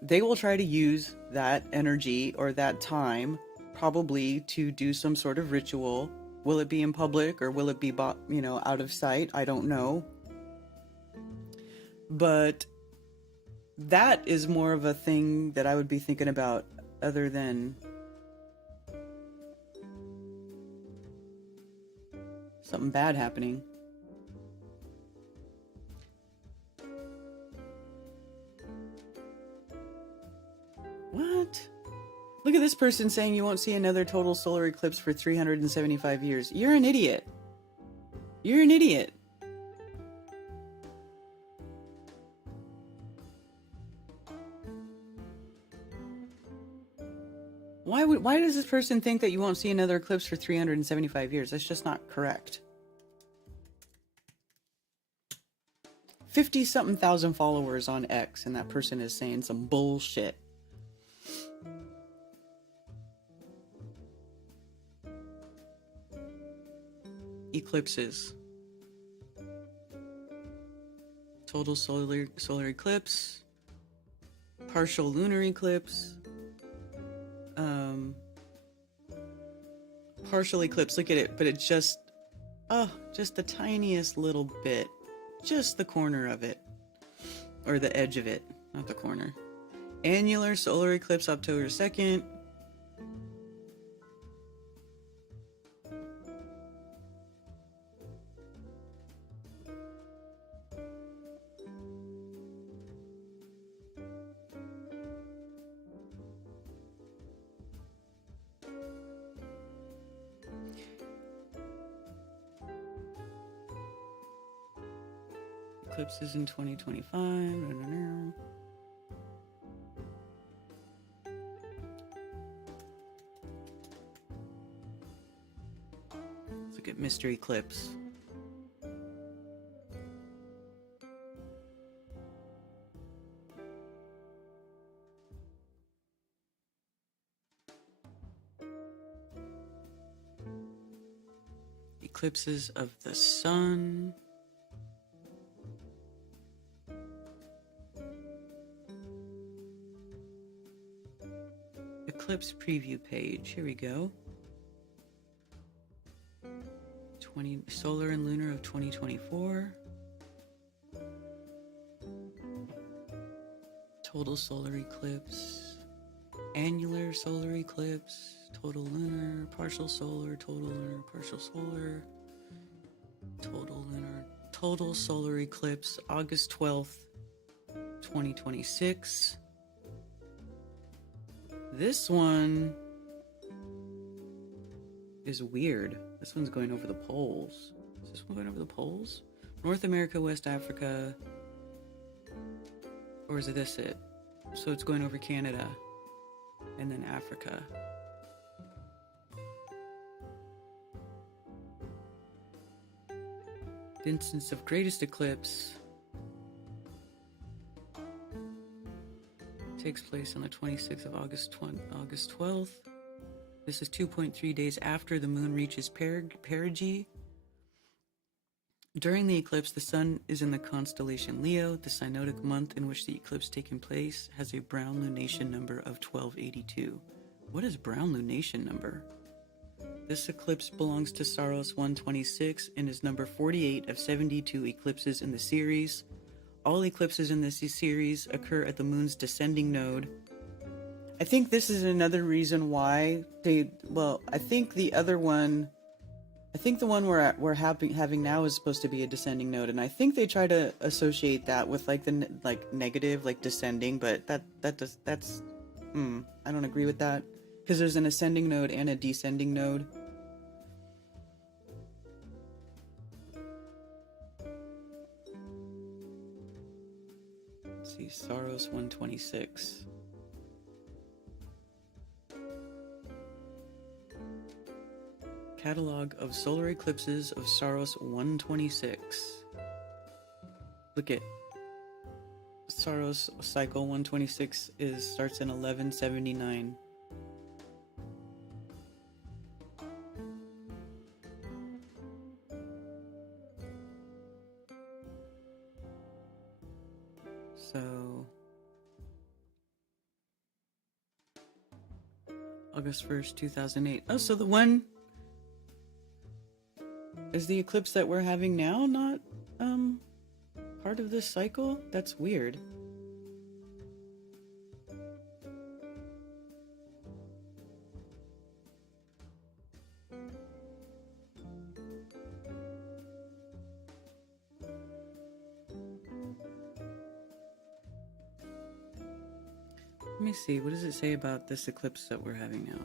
They will try to use that energy or that time probably to do some sort of ritual. Will it be in public or will it be, out of sight? I don't know. But that is more of a thing that I would be thinking about other than something bad happening. What? Look at this person saying you won't see another total solar eclipse for 375 years. You're an idiot. You're an idiot. Why does this person think that you won't see another eclipse for 375 years? That's just not correct. 50-something thousand followers on X, and that person is saying some bullshit. Eclipses. Total solar eclipse. Partial lunar eclipse. Partial eclipse. Look at it, but it's just the tiniest little bit. Just the corner of it. Or the edge of it, not the corner. Annular solar eclipse October 2nd. Eclipses in 2025. Let's look at Mystery Eclipse. Eclipses of the sun. Eclipse preview page. Here we go. Solar and lunar of 2024. Total solar eclipse. Annular solar eclipse. Total lunar. Partial solar. Total lunar. Partial solar. Total lunar. Total solar eclipse. August 12th, 2026. This one is weird. This one's going over the poles. Is this one going over the poles? North America, West Africa. Or is this it? So it's going over Canada and then Africa. The instance of greatest eclipse takes place on the 26th of August 12th. This is 2.3 days after the moon reaches perigee. During the eclipse, the sun is in the constellation Leo. The synodic month in which the eclipse taking place has a brown lunation number of 1282. What is brown lunation number? This eclipse belongs to Saros 126 and is number 48 of 72 eclipses in the series. All eclipses in this series occur at the moon's descending node. I think this is another reason why I think the one we're having now is supposed to be a descending node, and I think they try to associate that with like the negative, like descending, but I don't agree with that, because there's an ascending node and a descending node. Let's see, Saros 126. Catalog of solar eclipses of Saros 126. Look at Saros cycle 126 starts in 1179. So August 1st, 2008. Oh, so the one is the eclipse that we're having now not part of this cycle? That's weird. Let me see, what does it say about this eclipse that we're having now?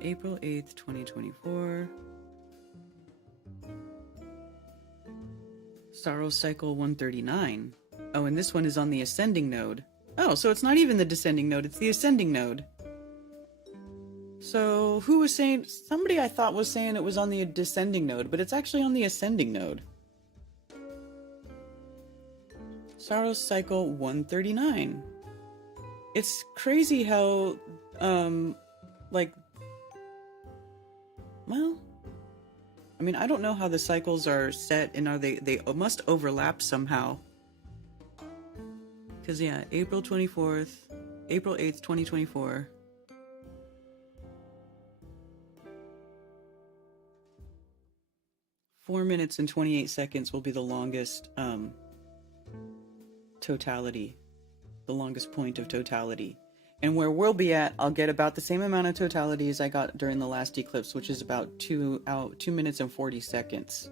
April 8th, 2024. Saros cycle 139. Oh, and this one is on the ascending node. Oh, so it's not even the descending node, it's the ascending node. So, who was saying? Somebody I thought was saying it was on the descending node, but it's actually on the ascending node. Saros cycle 139. It's crazy how, well, I mean, I don't know how the cycles are set, and they must overlap somehow. Because, yeah, April 8th, 2024. Four minutes and 28 seconds will be the longest, totality. The longest point of totality. And where we'll be at, I'll get about the same amount of totality as I got during the last eclipse, which is about 2 minutes and 40 seconds.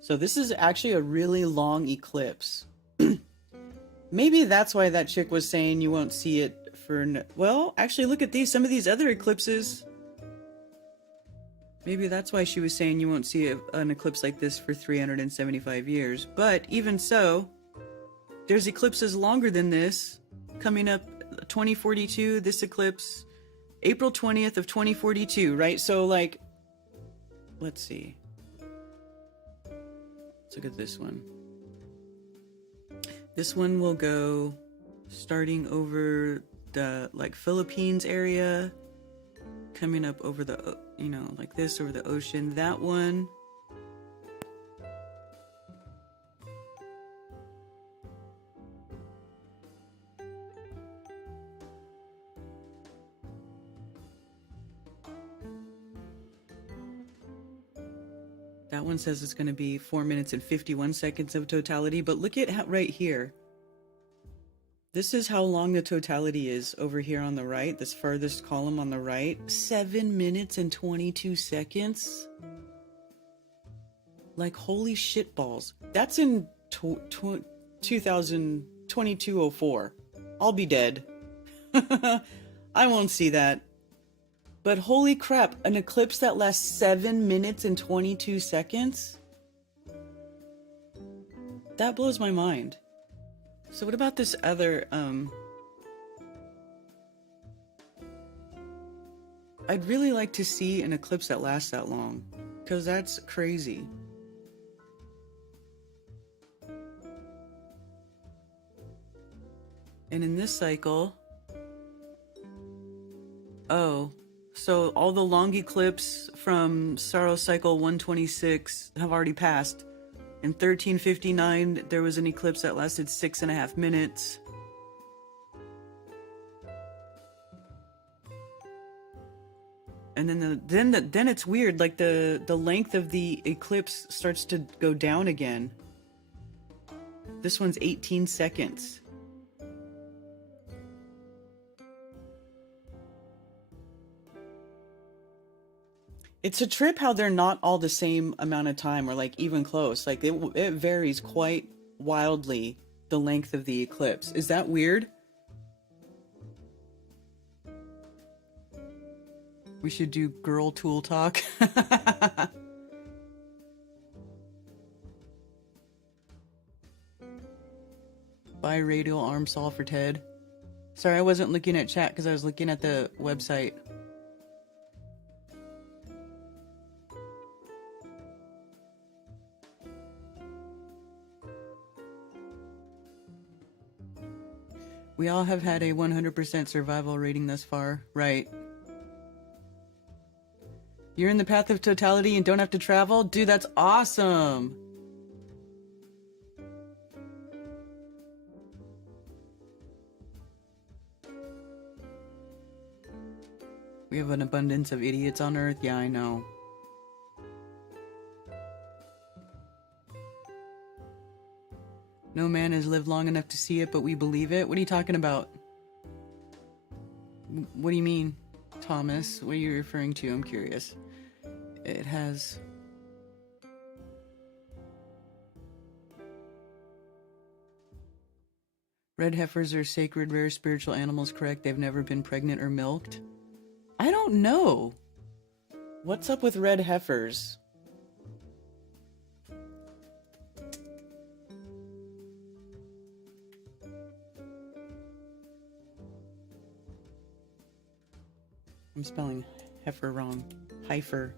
So this is actually a really long eclipse. Maybe that's why that chick was saying you won't see it for... Well, actually, look at some of these other eclipses. Maybe that's why she was saying you won't see an eclipse like this for 375 years. But even so, there's eclipses longer than this coming up. 2042, this eclipse, April 20th of 2042, right? So, like, let's see. Let's look at this one. This one will go starting over the, like, Philippines area, coming up over the, like this, over the ocean. That one. That one says it's going to be 4 minutes and 51 seconds of totality, but look at right here. This is how long the totality is over here on the right, this furthest column on the right. 7 minutes and 22 seconds. Like, holy shit balls. That's in 2204. I'll be dead. I won't see that. But holy crap, an eclipse that lasts 7 minutes and 22 seconds? That blows my mind. So what about this other, I'd really like to see an eclipse that lasts that long, because that's crazy. And in this cycle, oh, so all the long eclipse from Saros cycle 126 have already passed. In 1359, there was an eclipse that lasted 6.5 minutes. And then it's weird, like the length of the eclipse starts to go down again. This one's 18 seconds. It's a trip how they're not all the same amount of time or like even close. Like it varies quite wildly, the length of the eclipse. Is that weird? We should do girl tool talk. Buy radial arm saw for Ted. Sorry, I wasn't looking at chat because I was looking at the website. We all have had a 100% survival rating thus far, right? You're in the path of totality and don't have to travel? Dude, that's awesome! We have an abundance of idiots on Earth? Yeah, I know. No man has lived long enough to see it, but we believe it? What are you talking about? What do you mean, Thomas? What are you referring to? I'm curious. It has... Red heifers are sacred, rare spiritual animals, correct? They've never been pregnant or milked? I don't know. What's up with red heifers? I'm spelling heifer wrong. Heifer.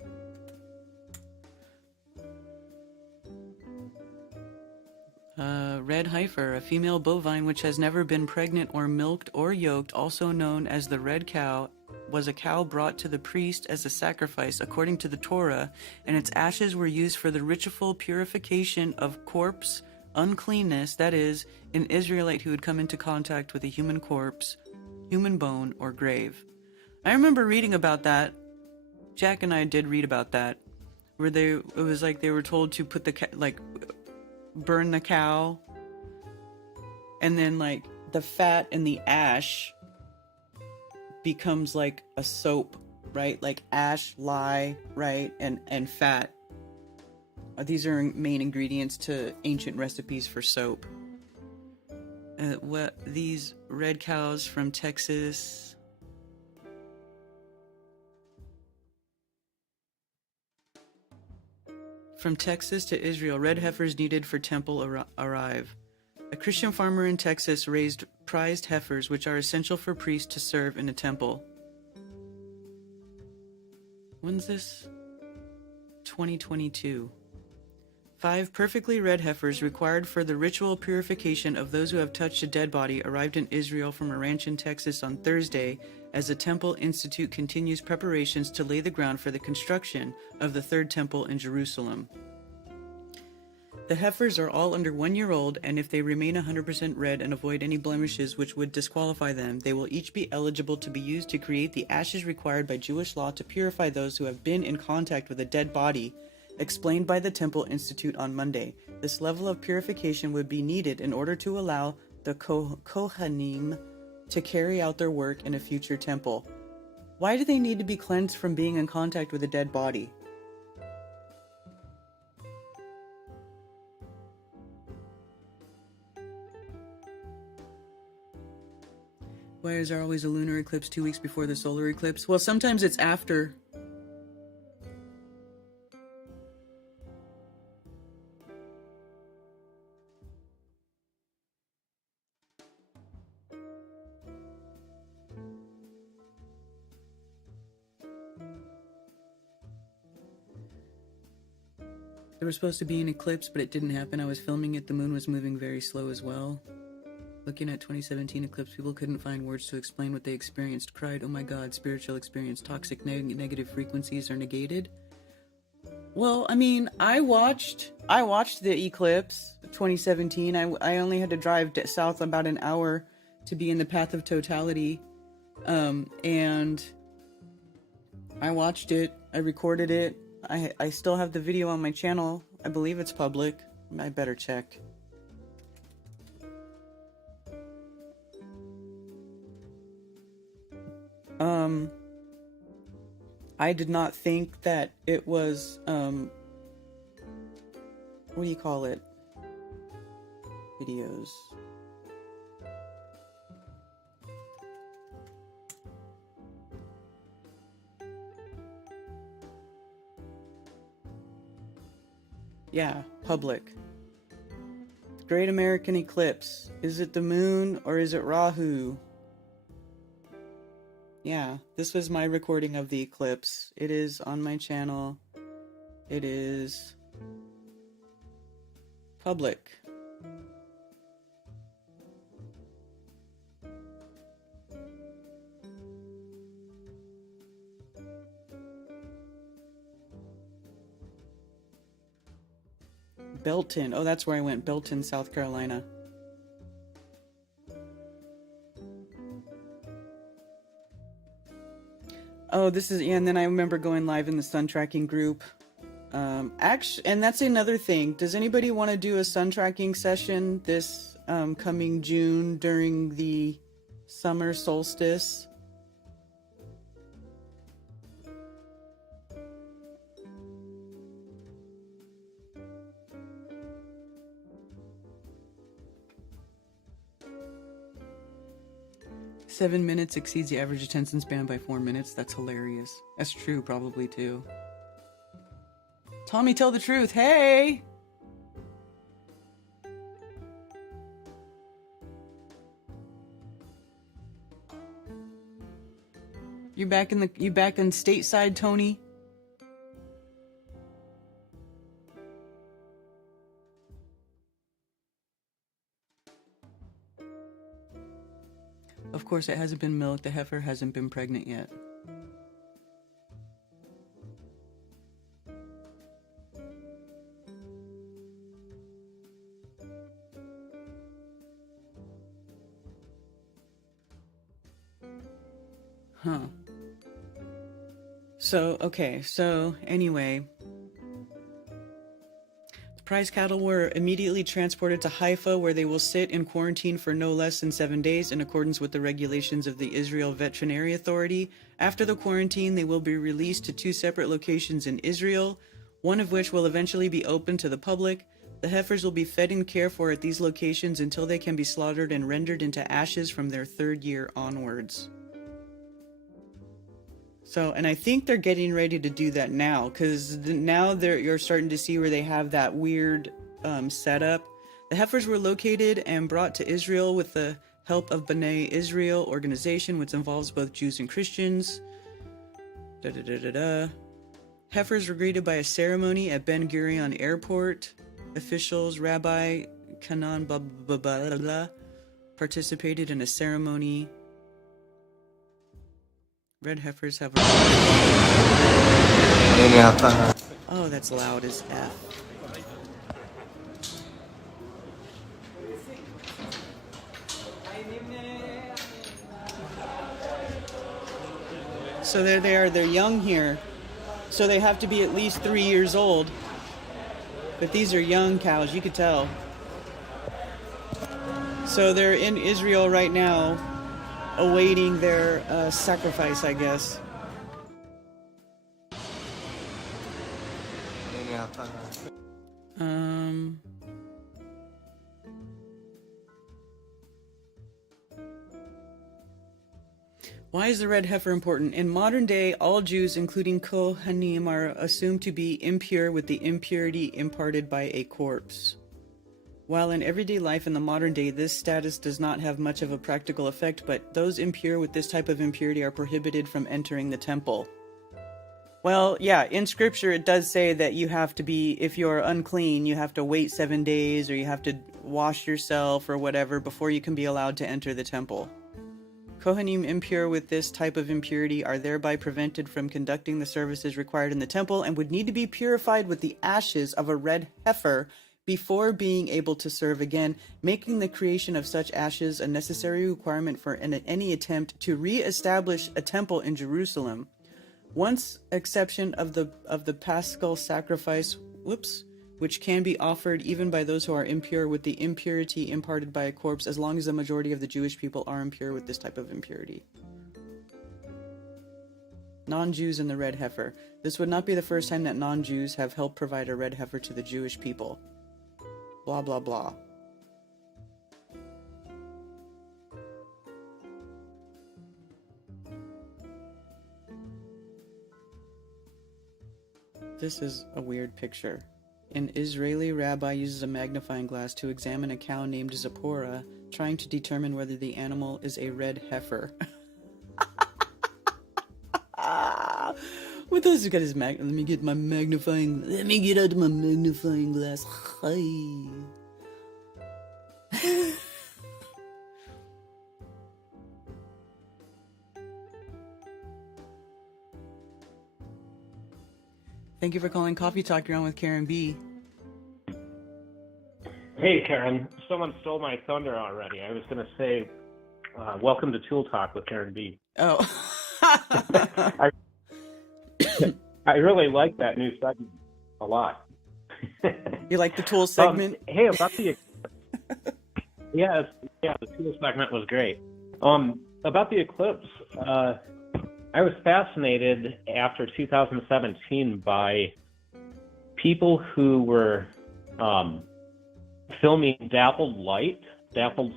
Red heifer, a female bovine which has never been pregnant or milked or yoked, also known as the red cow, was a cow brought to the priest as a sacrifice according to the Torah, and its ashes were used for the ritual purification of corpse uncleanness, that is, an Israelite who had come into contact with a human corpse, human bone, or grave. I remember reading about that. Jack and I did read about that, where it was like they were told to put burn the cow, and then like the fat and the ash becomes like a soap, right? Like ash, lye, right? And fat. These are main ingredients to ancient recipes for soap. These red cows from Texas. From Texas to Israel, red heifers needed for temple arrive. A Christian farmer in Texas raised prized heifers, which are essential for priests to serve in a temple. When's this? 2022. 5 perfectly red heifers required for the ritual purification of those who have touched a dead body arrived in Israel from a ranch in Texas on Thursday, as the Temple Institute continues preparations to lay the ground for the construction of the third temple in Jerusalem. The heifers are all under 1 year old, and if they remain 100% red and avoid any blemishes which would disqualify them, they will each be eligible to be used to create the ashes required by Jewish law to purify those who have been in contact with a dead body, explained by the Temple Institute on Monday. This level of purification would be needed in order to allow the Kohanim to carry out their work in a future temple. Why do they need to be cleansed from being in contact with a dead body? Why is there always a lunar eclipse 2 weeks before the solar eclipse? Well, sometimes it's after. There was supposed to be an eclipse, but it didn't happen. I was filming it. The moon was moving very slow as well. Looking at 2017 eclipse, people couldn't find words to explain what they experienced. Cried, oh my god, spiritual experience, toxic negative frequencies are negated. Well, I mean, I watched the eclipse 2017. I only had to drive south about an hour to be in the path of totality. And I watched it. I recorded it. I still have the video on my channel. I believe it's public. I better check. I did not think that it was, what do you call it? Videos. Yeah, public. Great American Eclipse. Is it the moon or is it Rahu? Yeah, this was my recording of the eclipse. It is on my channel. It is public. Belton. Oh, that's where I went. Belton, South Carolina. Oh, this is, yeah, and then I remember going live in the sun tracking group. Actually, and that's another thing. Does anybody want to do a sun tracking session this coming June during the summer solstice? "7 minutes exceeds the average attention span by 4 minutes. That's hilarious. That's true, probably, too. Tommy, tell the truth. Hey! You back in stateside, Tony? Of course, it hasn't been milked. The heifer hasn't been pregnant yet. Huh. So anyway. Prize cattle were immediately transported to Haifa, where they will sit in quarantine for no less than 7 days in accordance with the regulations of the Israel Veterinary Authority. After the quarantine, they will be released to 2 separate locations in Israel, one of which will eventually be open to the public. The heifers will be fed and cared for at these locations until they can be slaughtered and rendered into ashes from their 3rd year onwards. So, and I think they're getting ready to do that now, because now you're starting to see where they have that weird setup. The heifers were located and brought to Israel with the help of B'nai Israel organization, which involves both Jews and Christians. Heifers were greeted by a ceremony at Ben Gurion Airport. Officials, Rabbi Kanan participated in a ceremony. Red heifers have a... Oh, that's loud as F. So there they are, they're young here. So they have to be at least 3 years old. But these are young cows, you could tell. So they're in Israel right now, awaiting their sacrifice, I guess. Why is the red heifer important? In modern day, all Jews, including Kohanim, are assumed to be impure with the impurity imparted by a corpse. While in everyday life in the modern day, this status does not have much of a practical effect, but those impure with this type of impurity are prohibited from entering the temple. Well, yeah, in scripture it does say that you have to be, if you're unclean, you have to wait 7 days or you have to wash yourself or whatever before you can be allowed to enter the temple. Kohanim impure with this type of impurity are thereby prevented from conducting the services required in the temple and would need to be purified with the ashes of a red heifer before being able to serve again, making the creation of such ashes a necessary requirement for any attempt to re-establish a temple in Jerusalem. Once exception of the paschal sacrifice, which can be offered even by those who are impure with the impurity imparted by a corpse, as long as the majority of the Jewish people are impure with this type of impurity. Non-Jews and the red heifer. This would not be the first time that non-Jews have helped provide a red heifer to the Jewish people. Blah, blah, blah. This is a weird picture. An Israeli rabbi uses a magnifying glass to examine a cow named Zipporah, trying to determine whether the animal is a red heifer. With those who got his let me get out my magnifying glass. Hi. Thank you for calling Coffee Talk. You're on with Karen B. Hey, Karen. Someone stole my thunder already. I was going to say, welcome to Tool Talk with Karen B. Oh. I really like that new segment a lot. You like the Tool segment? Hey, about the... yeah, the Tool segment was great. About the eclipse, I was fascinated after 2017 by people who were filming dappled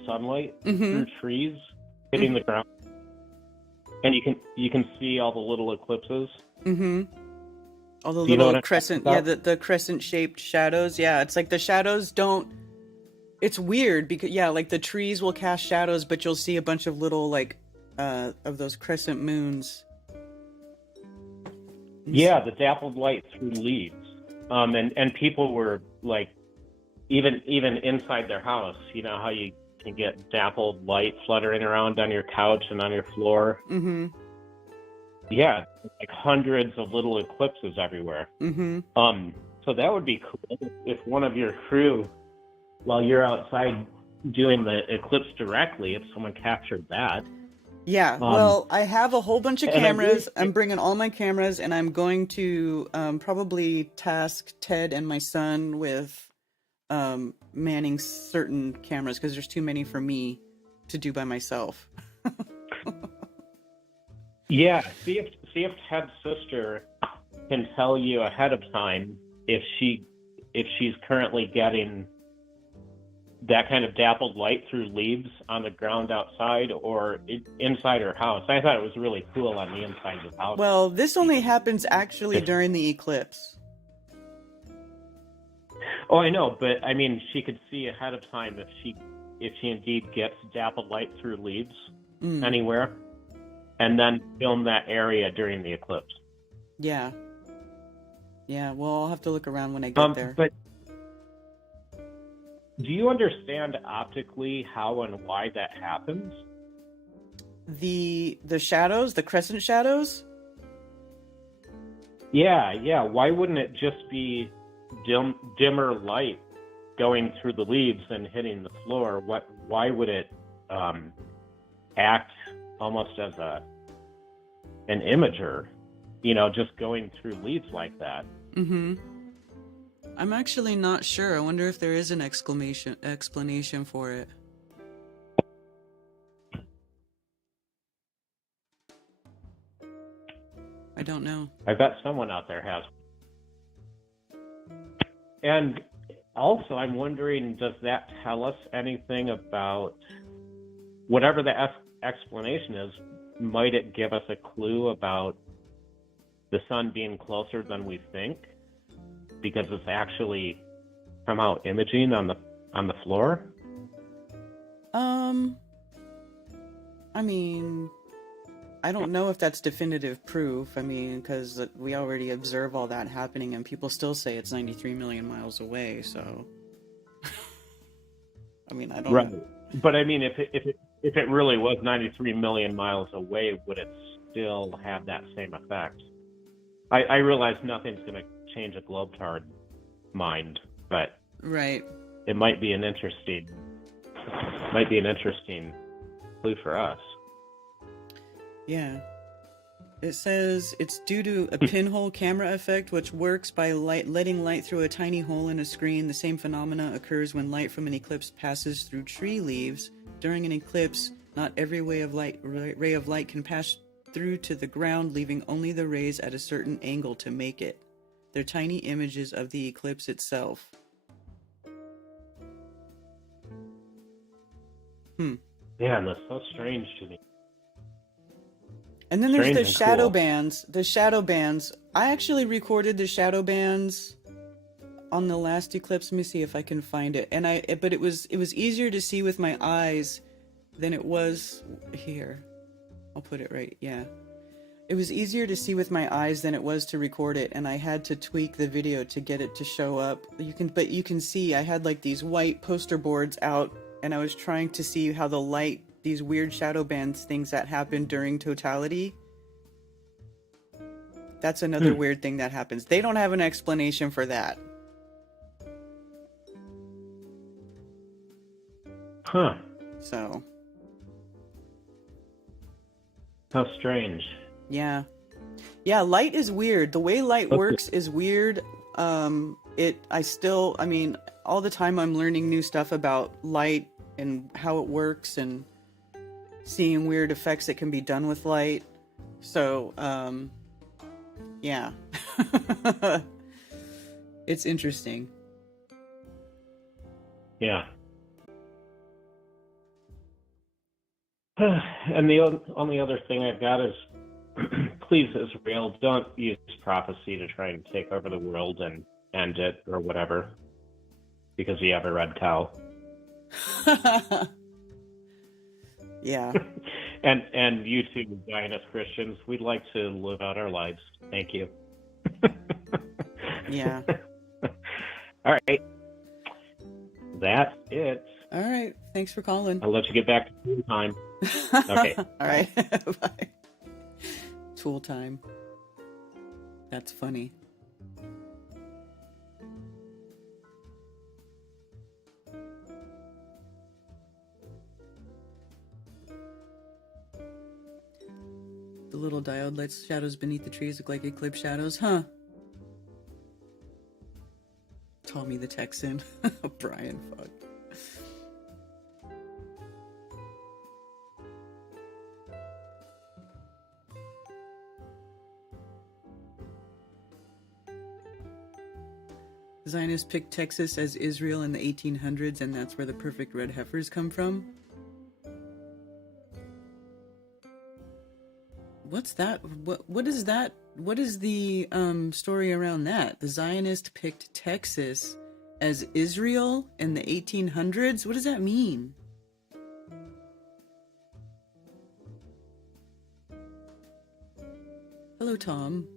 sunlight through trees hitting the ground, and you can see all the little eclipses. All the little crescent, the crescent-shaped shadows. Yeah, it's like the shadows don't. It's weird because like the trees will cast shadows, but you'll see a bunch of little of those crescent moons. Yeah, the dappled light through leaves. And people were like, even inside their house, you know how you can get dappled light fluttering around on your couch and on your floor? Yeah, like hundreds of little eclipses everywhere. So that would be cool if one of your crew, while you're outside doing the eclipse directly, if someone captured that. Yeah, well, I have a whole bunch of cameras. I'm bringing all my cameras, and I'm going to probably task Ted and my son with manning certain cameras because there's too many for me to do by myself. Yeah, see if Ted's sister can tell you ahead of time if she's currently getting that kind of dappled light through leaves on the ground outside or inside her house. I thought it was really cool on the inside of the house. Well, this only happens actually during the eclipse. Oh, I know, but I mean, she could see ahead of time if she indeed gets dappled light through leaves anywhere, and then film that area during the eclipse. Yeah. Yeah, well, I'll have to look around when I get there. But do you understand optically how and why that happens? The shadows, the crescent shadows? Yeah. Why wouldn't it just be dimmer light going through the leaves and hitting the floor? Why would it act almost as an imager, just going through leaves like that? I'm actually not sure. I wonder if there is an explanation for it. I don't know. I bet someone out there has. And also, I'm wondering, does that tell us anything about whatever the explanation is? Might it give us a clue about the sun being closer than we think? Because it's actually somehow imaging on the floor? I mean, I don't know if that's definitive proof. I mean, because we already observe all that happening, and people still say it's 93 million miles away. So, I mean, I don't Right. know. But I mean, if it really was 93 million miles away, would it still have that same effect? I realize nothing's going to change a globetard mind, but Right. it might be an interesting clue for us. Yeah. It says it's due to a pinhole camera effect, which works by letting light through a tiny hole in a screen. The same phenomena occurs when light from an eclipse passes through tree leaves. During an eclipse, not every ray of light can pass through to the ground, leaving only the rays at a certain angle to make it. They're tiny images of the eclipse itself. Yeah, and that's so strange to me. And then there's Strange the and shadow cool. bands. The shadow bands. I actually recorded the shadow bands on the last eclipse. Let me see if I can find it. But it was easier to see with my eyes than it was here. I'll put it right. Yeah. It was easier to see with my eyes than it was to record it, and I had to tweak the video to get it to show up. But you can see I had like these white poster boards out, and I was trying to see how the light, these weird shadow bands things that happen during totality. That's another weird thing that happens. They don't have an explanation for that. Huh. So, How strange. yeah. Yeah, light is weird. The way light works is weird. I mean, all the time I'm learning new stuff about light and how it works and seeing weird effects that can be done with light. So, yeah. It's interesting. Yeah. And the only other thing I've got is, please, Israel, don't use prophecy to try and take over the world and end it or whatever, because you have a red cow. Yeah. And you too, Zionist Christians, we'd like to live out our lives. Thank you. Yeah. All right. That's it. All right. Thanks for calling. I'll let you get back to food time. Okay. All right. Bye. Tool time. That's funny. The little diode lights shadows beneath the trees look like eclipse shadows, huh? Tommy the Texan. Brian, fuck. Zionists picked Texas as Israel in the 1800s, and that's where the perfect red heifers come from. What's that? What is that? What is the story around that? The Zionists picked Texas as Israel in the 1800s? What does that mean? Hello, Tom.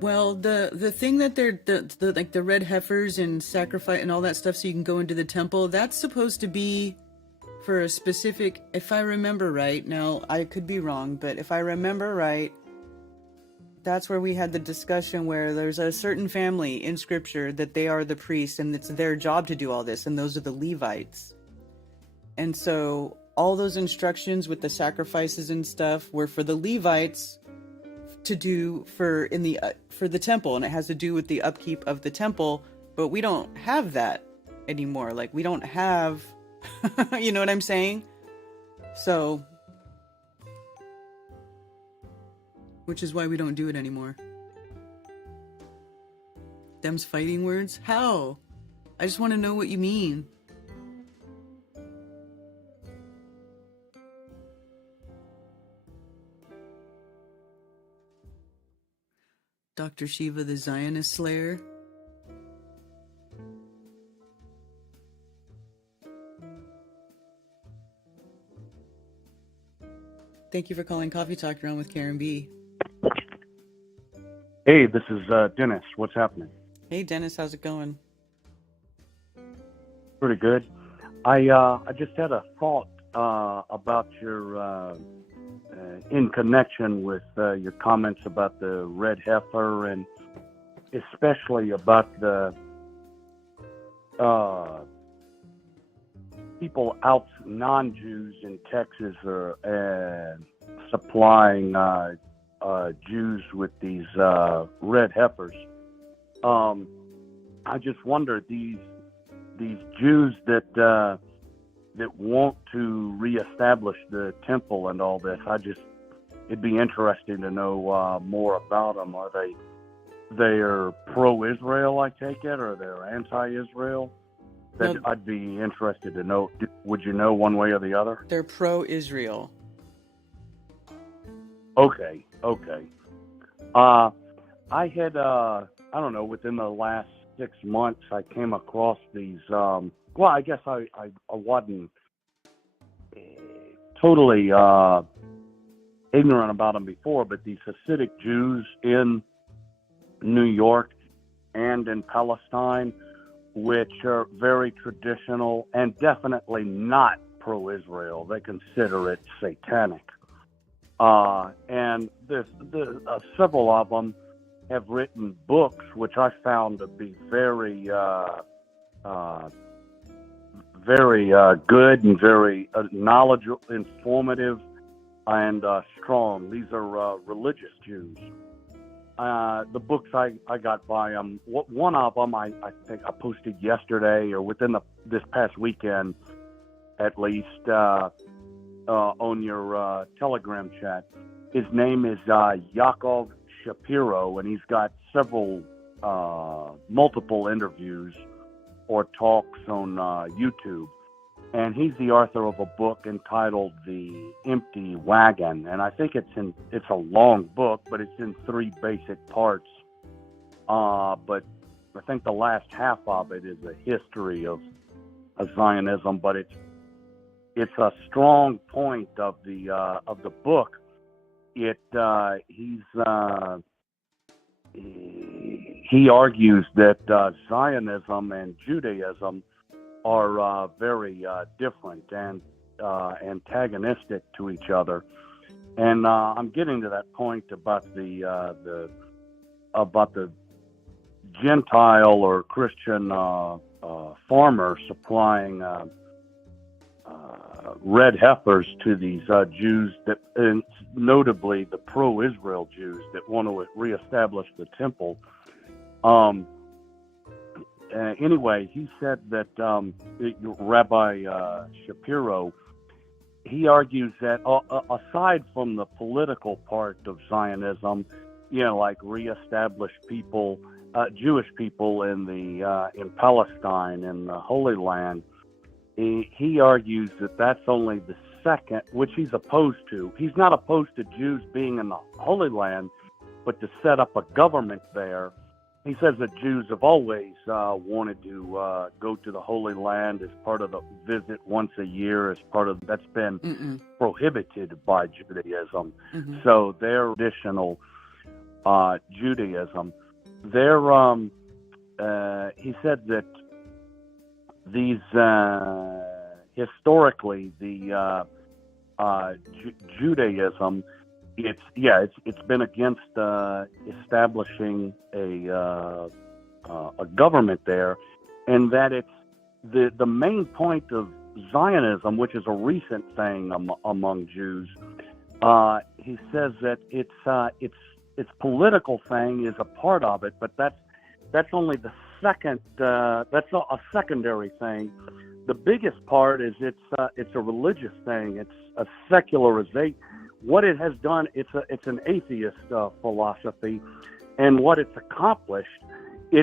Well, the thing that they're the like the red heifers and sacrifice and all that stuff, so you can go into the temple. That's supposed to be for a specific. If I remember right, now I could be wrong, but if I remember right, that's where we had the discussion where there's a certain family in Scripture that they are the priests and it's their job to do all this, and those are the Levites. And so all those instructions with the sacrifices and stuff were for the Levites to do for the temple, and it has to do with the upkeep of the temple, but we don't have that anymore. Like, we don't have you know what I'm saying? So, which is why we don't do it anymore. Them's fighting words? How? I just want to know what you mean. Dr. Shiva, the Zionist Slayer. Thank you for calling Coffee Talk. You're on with Karen B. Hey, this is Dennis. What's happening? Hey, Dennis, how's it going? Pretty good. I just had a thought about your in connection with your comments about the red heifer, and especially about the people out, non-Jews in Texas are supplying Jews with these red heifers. I just wonder, these Jews that want to reestablish the temple and all this, it'd be interesting to know more about them. Are they're pro-Israel, I take it, or they're anti-Israel? I'd be interested to know. Would you know one way or the other? They're pro-Israel. Okay. I had, I don't know, within the last 6 months, I came across these, well, I guess I wasn't totally ignorant about them before, but these Hasidic Jews in New York and in Palestine, which are very traditional and definitely not pro-Israel. They consider it satanic. And several of them have written books, which I found to be very good and very knowledgeable, informative, and strong. These are religious Jews. The books I got by them, one of them I think I posted yesterday or within this past weekend, at least, on your Telegram chat. His name is Yaakov Shapiro, and he's got several multiple interviews or talks on YouTube. And he's the author of a book entitled The Empty Wagon. And I think it's a long book, but it's in 3 basic parts. But I think the last half of it is a history of Zionism, but it's a strong point of the book. He argues that Zionism and Judaism are very different and antagonistic to each other, and I'm getting to that point about the Gentile or Christian farmer supplying red heifers to these Jews that, and notably the pro-Israel Jews that want to reestablish the temple. Anyway, he said that Rabbi Shapiro, he argues that aside from the political part of Zionism, like reestablish people, Jewish people in Palestine and the Holy Land, he argues that that's only the second, which he's opposed to. He's not opposed to Jews being in the Holy Land, but to set up a government there. He says that Jews have always wanted to go to the Holy Land as part of the visit once a year, as part of that's been prohibited by Judaism. So their traditional Judaism, he said that these historically the Judaism, it's been against establishing a government there, and that it's the main point of Zionism, which is a recent thing among Jews. He says that its political thing is a part of it, but that's only the second. That's a secondary thing. The biggest part is it's a religious thing. It's a secularization. What it has done, it's an atheist philosophy, and what it's accomplished